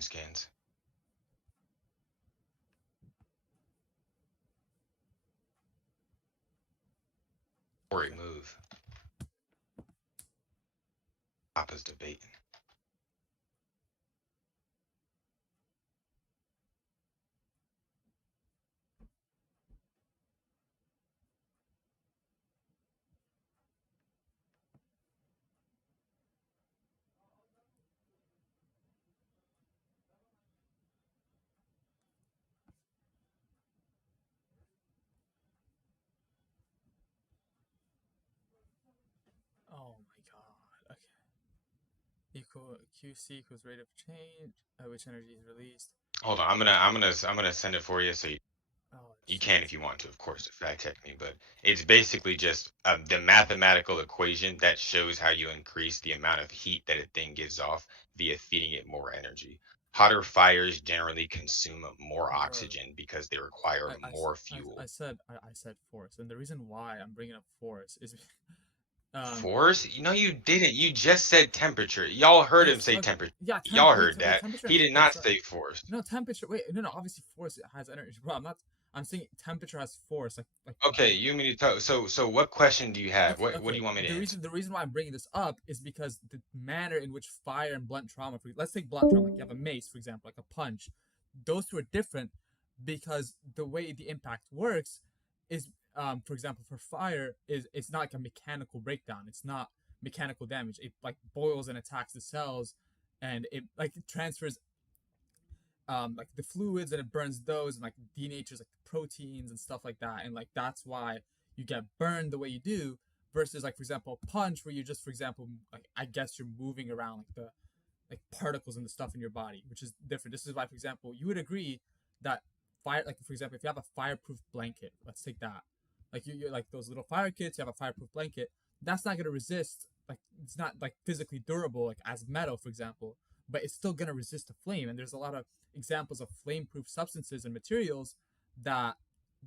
Scans. Or a move. Papa's debating. QC equals rate of change at which energy is released. Hold on, I'm gonna send it for you so Oh, you can if you want to, of course, fact check me, but it's basically just the mathematical equation that shows how you increase the amount of heat that a thing gives off via feeding it more energy. Hotter fires generally consume more oxygen because they require more fuel. I said force, and the reason why I'm bringing up force is Force? No, you didn't. You just said temperature. Y'all heard him say okay, temperature. yeah, Y'all heard wait, that. temperature He and did force. not say force. No, temperature. Wait, no. Obviously, force has energy. Bro, I'm saying temperature has force. Okay, you mean to tell, so what question do you have? Okay, What do you want me to answer? The reason why I'm bringing this up is because the manner in which fire and blunt trauma, let's take blunt trauma, like you have a mace, for example, like a punch. Those two are different because the way the impact works is, for example, for fire is it's not like a mechanical breakdown. It's not mechanical damage. It like boils and attacks the cells, and it transfers like the fluids and it burns those and like denatures like the proteins and stuff like that, and like that's why you get burned the way you do versus like for example a punch where you just for example like I guess you're moving around like the like particles and the stuff in your body, which is different. This is why for example you would agree that fire, like for example if you have a fireproof blanket, let's take that, like you're like those little fire kits, you have a fireproof blanket, that's not going to resist, like it's not like physically durable like as metal for example, but it's still going to resist a flame. And there's a lot of examples of flame-proof substances and materials that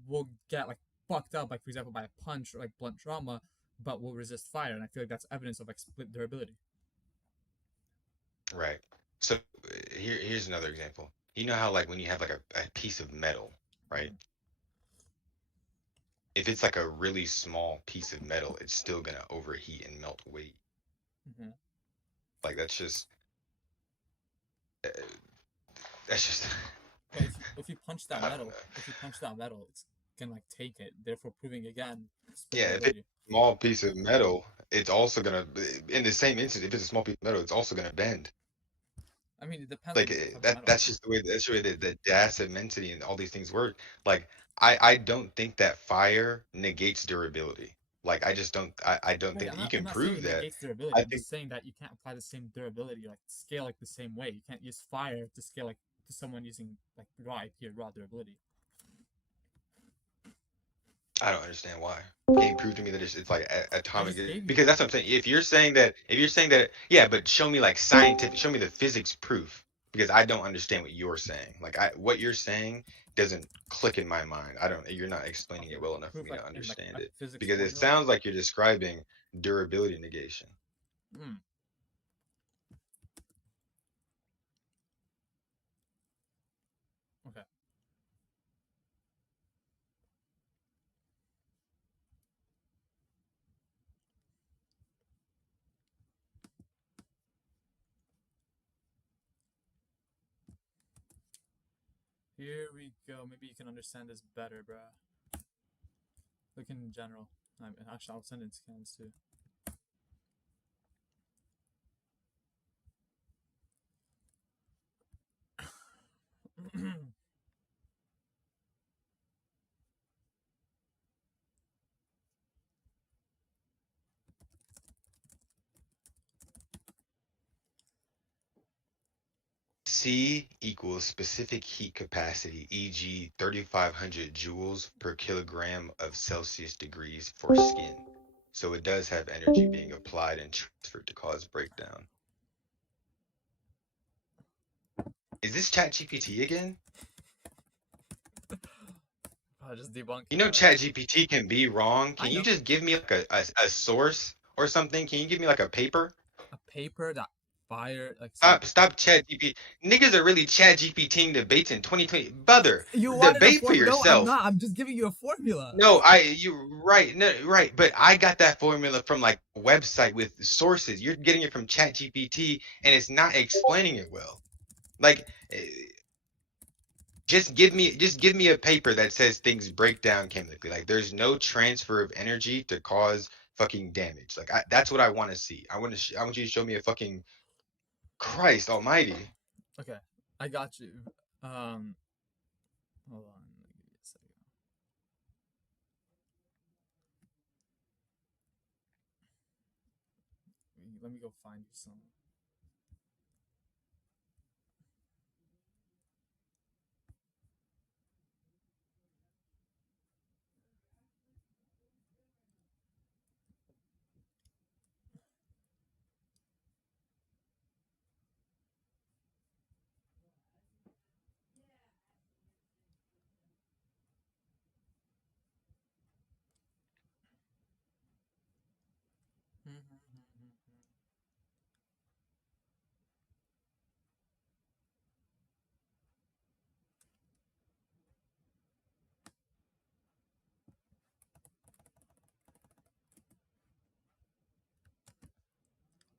will get like fucked up, like for example by a punch or like blunt trauma, but will resist fire. And I feel like that's evidence of like split durability. Right. So here's another example. You know how like when you have like a piece of metal, right? Mm-hmm. If it's like a really small piece of metal, it's still gonna overheat and melt weight. Mm-hmm. Like uh, that's just But if you punch that I don't metal, know. it's gonna like take it, therefore proving again split Yeah, if it's durability. a small piece of metal, it's also gonna, in the same instance, if it's a small piece of metal, it's also gonna bend. I mean, it depends on Like the type of metal. that's just the way that the acid immensity and all these things work. Like I don't think that fire negates durability. Like I don't Wait, think that you I'm can not saying prove it that. negates durability. I I'm think just saying that you can't apply the same durability, like scale like the same way. You can't use fire to scale like to someone using like raw IP or raw durability. I don't understand why. Can you prove to me that it's like I just gave atomic? you Because one. that's what I'm saying. If you're saying that, yeah, but show me like scientific, show me the physics proof. Because I don't understand what you're saying. Like what you're saying doesn't click in my mind. I don't. You're not explaining Okay, it like well enough for proof me like to in like understand a it. physics Because it formula. sounds like you're describing durability negation. Hmm. Okay. Here we go. Maybe you can understand this better, bruh. Look in general. Actually, I'll send in scans too. C equals specific heat capacity, e.g., 3,500 joules per kilogram of Celsius degrees for skin. So it does have energy being applied and transferred to cause breakdown. Is this ChatGPT again? Just debunking You know that. ChatGPT can be wrong. I Can you know. just give me like a source or something? Can you give me like a paper? A paper that fire like some. Stop ChatGPT. Niggas are really ChatGPTing debates in 2020. Brother, You wanted a debate for formula? No, I'm yourself. not. I'm just giving you a formula. No, you right, no, right, but I got that formula from like a website with sources. You're getting it from ChatGPT, and it's not explaining it well. Like, just give me a paper that says things break down chemically. Like, there's no transfer of energy to cause fucking damage. Like, that's what I want to see. I want you to show me a fucking Christ Almighty. Okay, I got you. Um, hold on. Let me give you a second. Let me go find you some.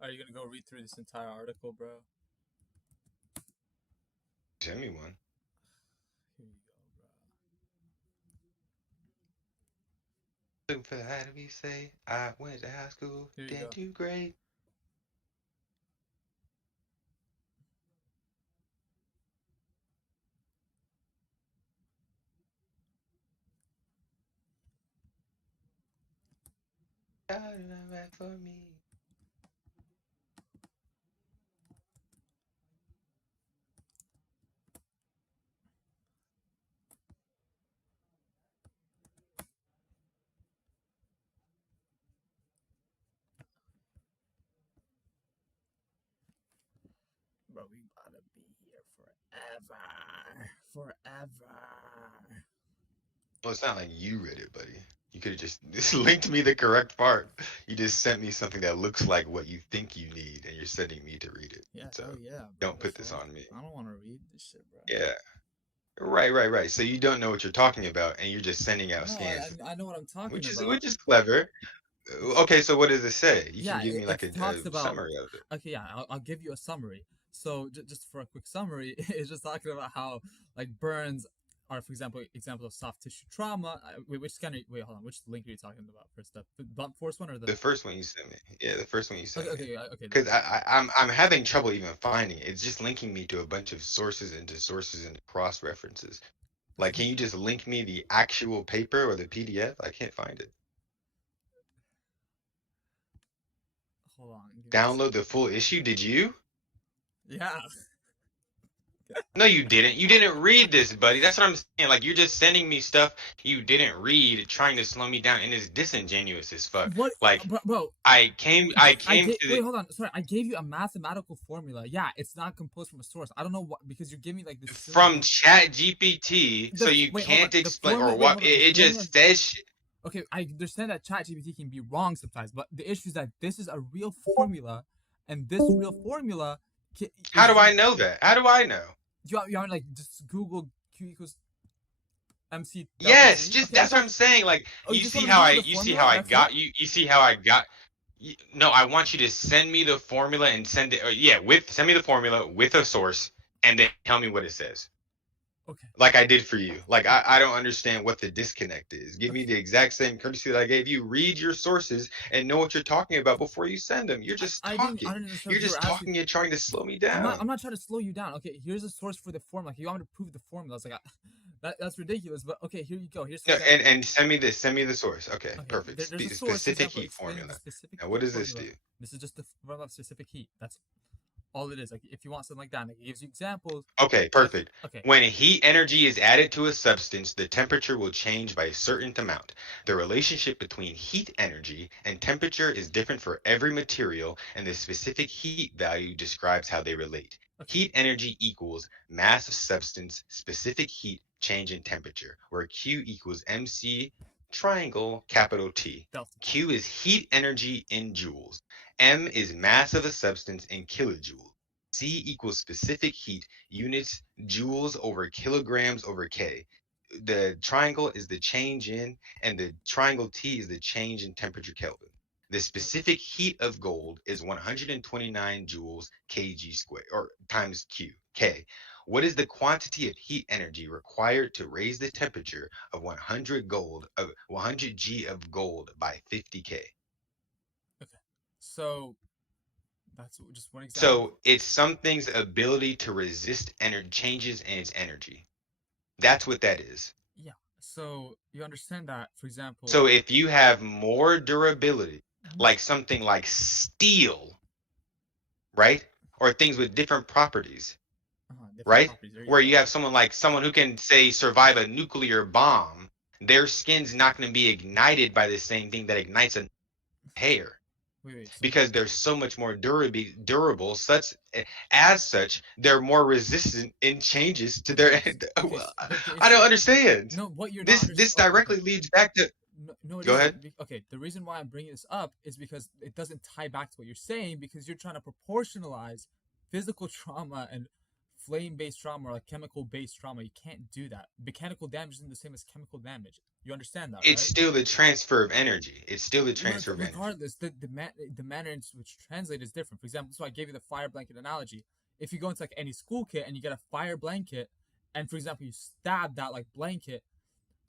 Are you gonna go read through this entire article, bro? Send me one. Here you go, bro. Looking for the how do we say? I went to high school, Here you didn't go. do great. God, not back for me. Bro, we gotta be here forever. Well, it's not like you read it, buddy. You could have just linked me the correct part. You just sent me something that looks like what you think you need, and you're sending me to read it. Yeah, So hell yeah, bro. don't put this on me. I don't want to read this shit, bro. Yeah. Right. So you don't know what you're talking about, and you're just sending out No, scans, I know what I'm talking which about. is clever. Okay, so what does it say? You Yeah, can give me like it a talks about. summary of it. Okay, yeah, I'll give you a summary. So just for a quick summary, it's just talking about how like burns are, for example, of soft tissue trauma. Wait, hold on. Which link are you talking about first? The blunt force one or The first one you sent me. Yeah, the first one you sent me. Okay. Because I'm having trouble even finding it. It's just linking me to a bunch of sources and cross references. Like, can you just link me the actual paper or the PDF? I can't find it. Hold on. Download the full issue? Did you? Yeah. No, you didn't. You didn't read this, buddy. That's what I'm saying. Like, you're just sending me stuff you didn't read, trying to slow me down, and it's disingenuous as fuck. What, Like, bro? I came to wait, hold on. Sorry, I gave you a mathematical formula. Yeah, it's not composed from a source. I don't know what, because you give me like this from Chat GPT, so you can't explain or what? It just says shit. Okay, I understand that ChatGPT can be wrong sometimes, but the issue is that this is a real formula, and this real formula. How do I know that? How do I know? You want like just Google Q equals MC. Yes, just okay, that's what I'm saying. Like, you see how I got you. You see how I got. No, I want you to send me the formula and send it. Send me the formula with a source, and then tell me what it says. Okay. Like I did for you. Like I don't understand what the disconnect is. Give me the exact same courtesy that I gave you. Read your sources and know what you're talking about before you send them. You're just talking. You're just talking and trying to slow me down. I'm not trying to slow you down. Okay, here's a source for the formula. You want me to prove the formula? It's like that's ridiculous. But okay, here you go. Here's and send me this. Send me the source. Okay, perfect. Specific heat formula. Now, what does this do? This is just the formula of specific heat. That's all it is. Like, if you want something like that, like, it gives you examples. Okay, perfect. Okay. When heat energy is added to a substance, the temperature will change by a certain amount. The relationship between heat energy and temperature is different for every material, and the specific heat value describes how they relate. Okay. Heat energy equals mass of substance, specific heat, change in temperature, where Q equals MC triangle capital T. Delta. Q is heat energy in joules. M is mass of a substance in kilojoules. C equals specific heat, units, joules over kilograms over K. The triangle is the change in, and the triangle T is the change in temperature Kelvin. The specific heat of gold is 129 joules kg squared, or times Q, K. What is the quantity of heat energy required to raise the temperature of 100 G of gold by 50K? Okay. So that's just one example. So it's something's ability to resist changes in its energy. That's what that is. Yeah. So you understand that, for example. So if you have more durability, like something like steel, right? Or things with different properties, right? Where you have someone who can, say, survive a nuclear bomb, their skin's not going to be ignited by the same thing that ignites a hair. Because they're so much more durable, as such, they're more resistant in changes to their. I don't understand. No, what you're this directly leads back to. No, go ahead. Okay, the reason why I'm bringing this up is because it doesn't tie back to what you're saying, because you're trying to proportionalize physical trauma and flame-based trauma or like chemical-based trauma, you can't do that. Mechanical damage isn't the same as chemical damage. You understand that, It's right? still the transfer of energy. It's still the transfer of energy. Regardless, the manner in which translate is different. For example, so I gave you the fire blanket analogy. If you go into like any school kit and you get a fire blanket, and for example you stab that like blanket,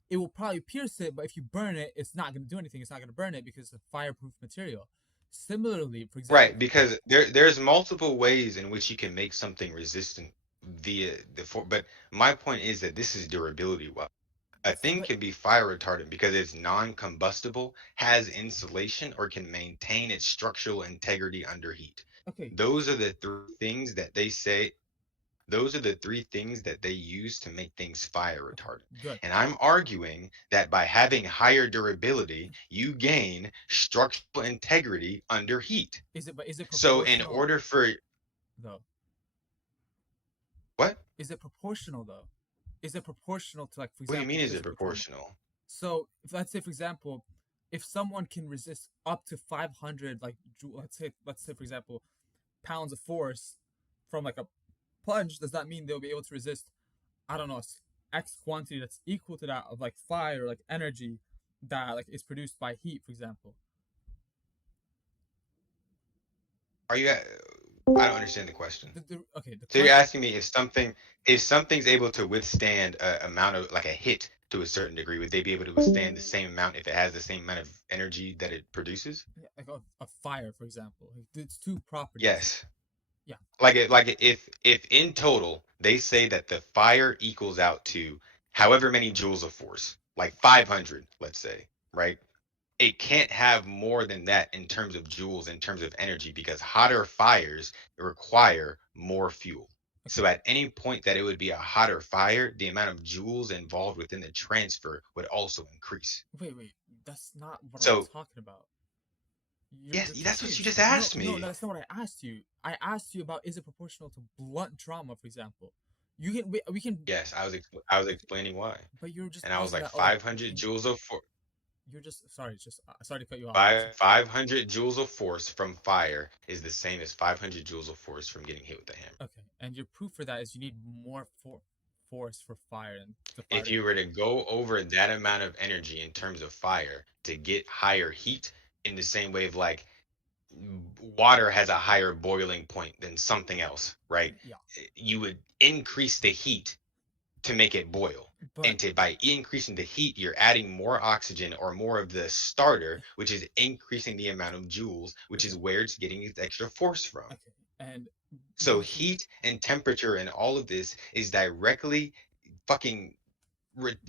it will probably pierce it, but if you burn it, it's not going to do anything. It's not going to burn it because it's a fireproof material. Similarly, for example, Right, because there's multiple ways in which you can make something resistant via but my point is that this is durability. A thing but can be fire retardant because it's non-combustible, has insulation, or can maintain its structural integrity under heat. okay, Those are the three things that they say. Those are the three things that they use to make things fire okay, retardant. good. And I'm arguing that by having higher durability, you gain structural integrity under heat. Is it So in proportional order for though? what? Is it proportional though? Is it proportional to like for What do you example mean is it physical trauma? proportional? So if, let's say for example, if someone can resist up to 500 like let's say for example pounds of force from like a punch, does that mean they'll be able to resist, I don't know, X quantity that's equal to that of like fire, like energy that like is produced by heat, for example? Are you? I don't understand the question. Okay, the So you're question. asking me if something's able to withstand a amount of like a hit to a certain degree, would they be able to withstand the same amount if it has the same amount of energy that it produces? Yeah, like a fire, for example. Like, it's two properties. Yes. Yeah. If in total they say that the fire equals out to however many joules of force, like 500, let's say, right? It can't have more than that in terms of joules, in terms of energy, because hotter fires require more fuel. So Okay. at any point that it would be a hotter fire, the amount of joules involved within the transfer would also increase. Wait. That's not what I'm So talking about. yes, You're that's what you confused. just asked No, me. that's not what I asked you. I asked you about is it proportional to blunt trauma, for example. You can we can, Yes, I was explaining why, but you're just and I was pausing like that. Oh, 500 joules of force. you're just sorry. Just sorry to cut you off. 500 joules of force from fire is the same as 500 joules of force from getting hit with a hammer. Okay, and your proof for that is you need more force for fire and the fire. If you were to go over that amount of energy in terms of fire to get higher heat, in the same way of like water has a higher boiling point than something else, right? Yeah. You would increase the heat to make it boil. But And by increasing the heat, you're adding more oxygen or more of the starter, which is increasing the amount of joules, which is where it's getting its extra force from. okay, and So heat and temperature and all of this is directly fucking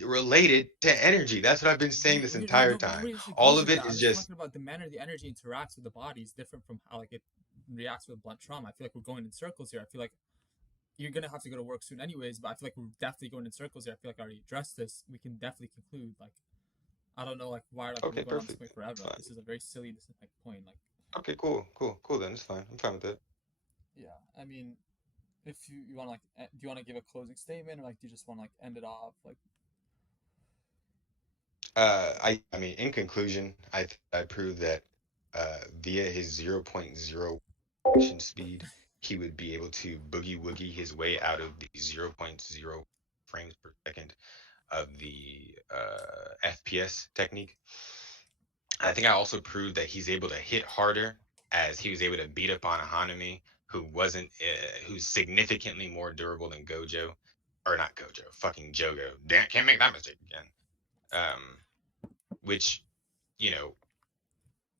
related to energy. That's what I've been saying this entire time. Nobody All disagrees of with it that. I'm is just just talking about the manner the energy interacts with the body is different from how like it reacts with blunt trauma. I feel like we're going in circles here. I feel like you're gonna have to go to work soon anyways, but I feel like we're definitely going in circles here. I feel like I already addressed this. We can definitely conclude like I don't know like why like okay, we're going on this perfect. point forever. Like, this is a very silly like point. Like Okay, cool. Then it's fine. I'm fine with that. yeah, I mean, if you want to like, do you want to give a closing statement or like do you just want to like end it off like? I mean, in conclusion, I proved that via his 0.0 action speed, he would be able to boogie woogie his way out of the 0.0 frames per second of the FPS technique. I think I also proved that he's able to hit harder, as he was able to beat up on a Hanami who's significantly more durable than Gojo, or not Gojo, fucking Jogo. Damn, can't make that mistake again. Which, you know,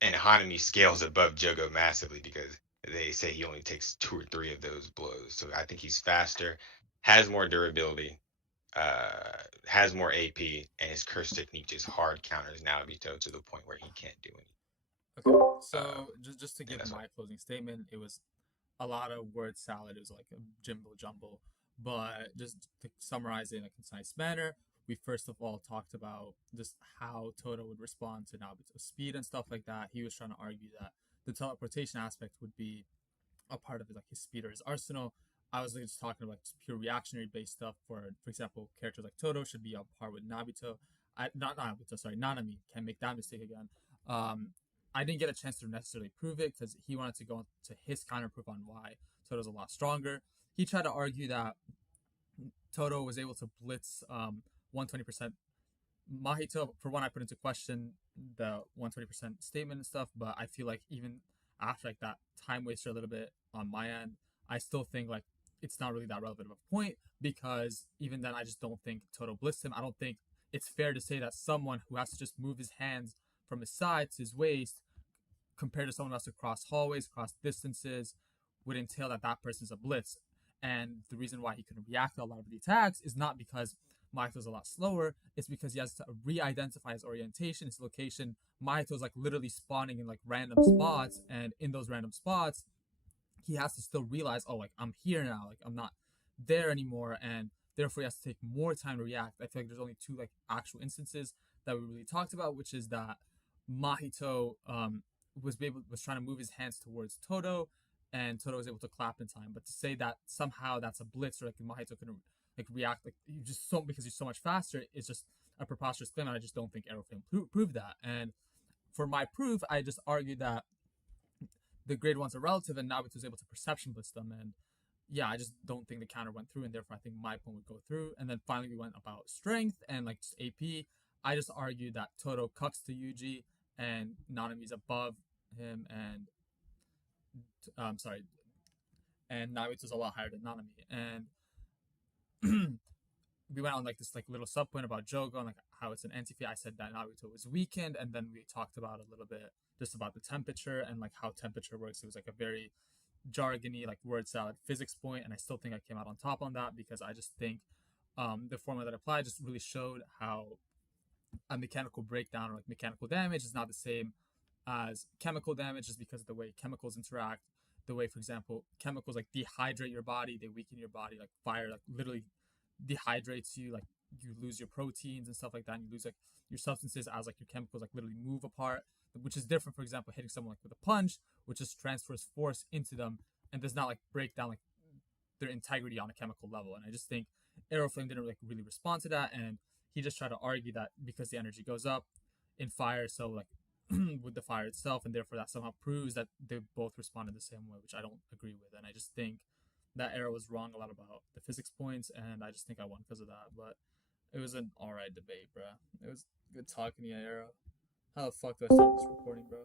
and Hanami scales above Jogo massively because they say he only takes 2 or 3 of those blows. So I think he's faster, has more durability, has more AP, and his curse technique just hard counters Naobito to the point where he can't do anything. Okay, so just to give my closing statement, it was a lot of word salad. It was like a jimbo jumble, but just to summarize it in a concise manner, we first of all talked about just how Todo would respond to Naobito's speed and stuff like that. He was trying to argue that the teleportation aspect would be a part of his, like his speed or his arsenal. I was just talking about just pure reactionary based stuff. For example, characters like Todo should be on par with Naobito. Not Naobito, sorry, Nanami. Can't make that mistake again. I didn't get a chance to necessarily prove it because he wanted to go into his counter proof on why Todo's a lot stronger. he tried to argue that Todo was able to blitz 120%. Mahito, for one, I put into question the 120% statement and stuff, but I feel like even after like that time waster a little bit on my end, I still think like it's not really that relevant of a point, because even then I just don't think Todo blitzed him. I don't think it's fair to say that someone who has to just move his hands from his side to his waist compared to someone who has to cross hallways, cross distances, would entail that that person's a blitz. And the reason why he couldn't react to a lot of the attacks is not because Mahito's a lot slower, it's because he has to re-identify his orientation, his location. Mahito's like literally spawning in like random spots, and in those random spots, he has to still realize, oh, like I'm here now, like I'm not there anymore, and therefore he has to take more time to react. I feel like there's only two like actual instances that we really talked about, which is that Mahito was trying to move his hands towards Todo, and Todo was able to clap in time. But to say that somehow that's a blitz, or like Mahito couldn't like react, like you just so because he's so much faster, is just a preposterous claim, and I just don't think Aeroflame proved that. And for my proof, I just argued that the grade ones are relative, and Naobito was able to perception blitz them. And yeah, I just don't think the counter went through, and therefore I think my point would go through. And then finally we went about strength and like just AP. I just argued that Todo cucks to Yuji, and Nanami's above him, and sorry, and Naobito's a lot higher than Nanami. And we went on like this like little sub point about Jogo and like how it's an anti-feat. I said that Naruto was weakened, and then we talked about a little bit just about the temperature and like how temperature works. It was like a very jargony like word salad physics point, and I still think I came out on top on that, because I just think the formula that applied just really showed how a mechanical breakdown or like mechanical damage is not the same as chemical damage, just because of the way chemicals interact. The way, for example, chemicals like dehydrate your body, they weaken your body. Like fire, like literally dehydrates you. Like you lose your proteins and stuff like that, and you lose like your substances as like your chemicals like literally move apart, which is different. For example, hitting someone like with a punch, which just transfers force into them and does not like break down like their integrity on a chemical level. And I just think Aeroflame didn't like really respond to that, and he just tried to argue that because the energy goes up in fire, so like with the fire itself, and therefore that somehow proves that they both responded the same way, which I don't agree with. And I just think that Arrow was wrong a lot about the physics points, and I just think I won because of that. But it was an alright debate, bro. It was good talking to you, Arrow. How the fuck do I stop this recording, bro?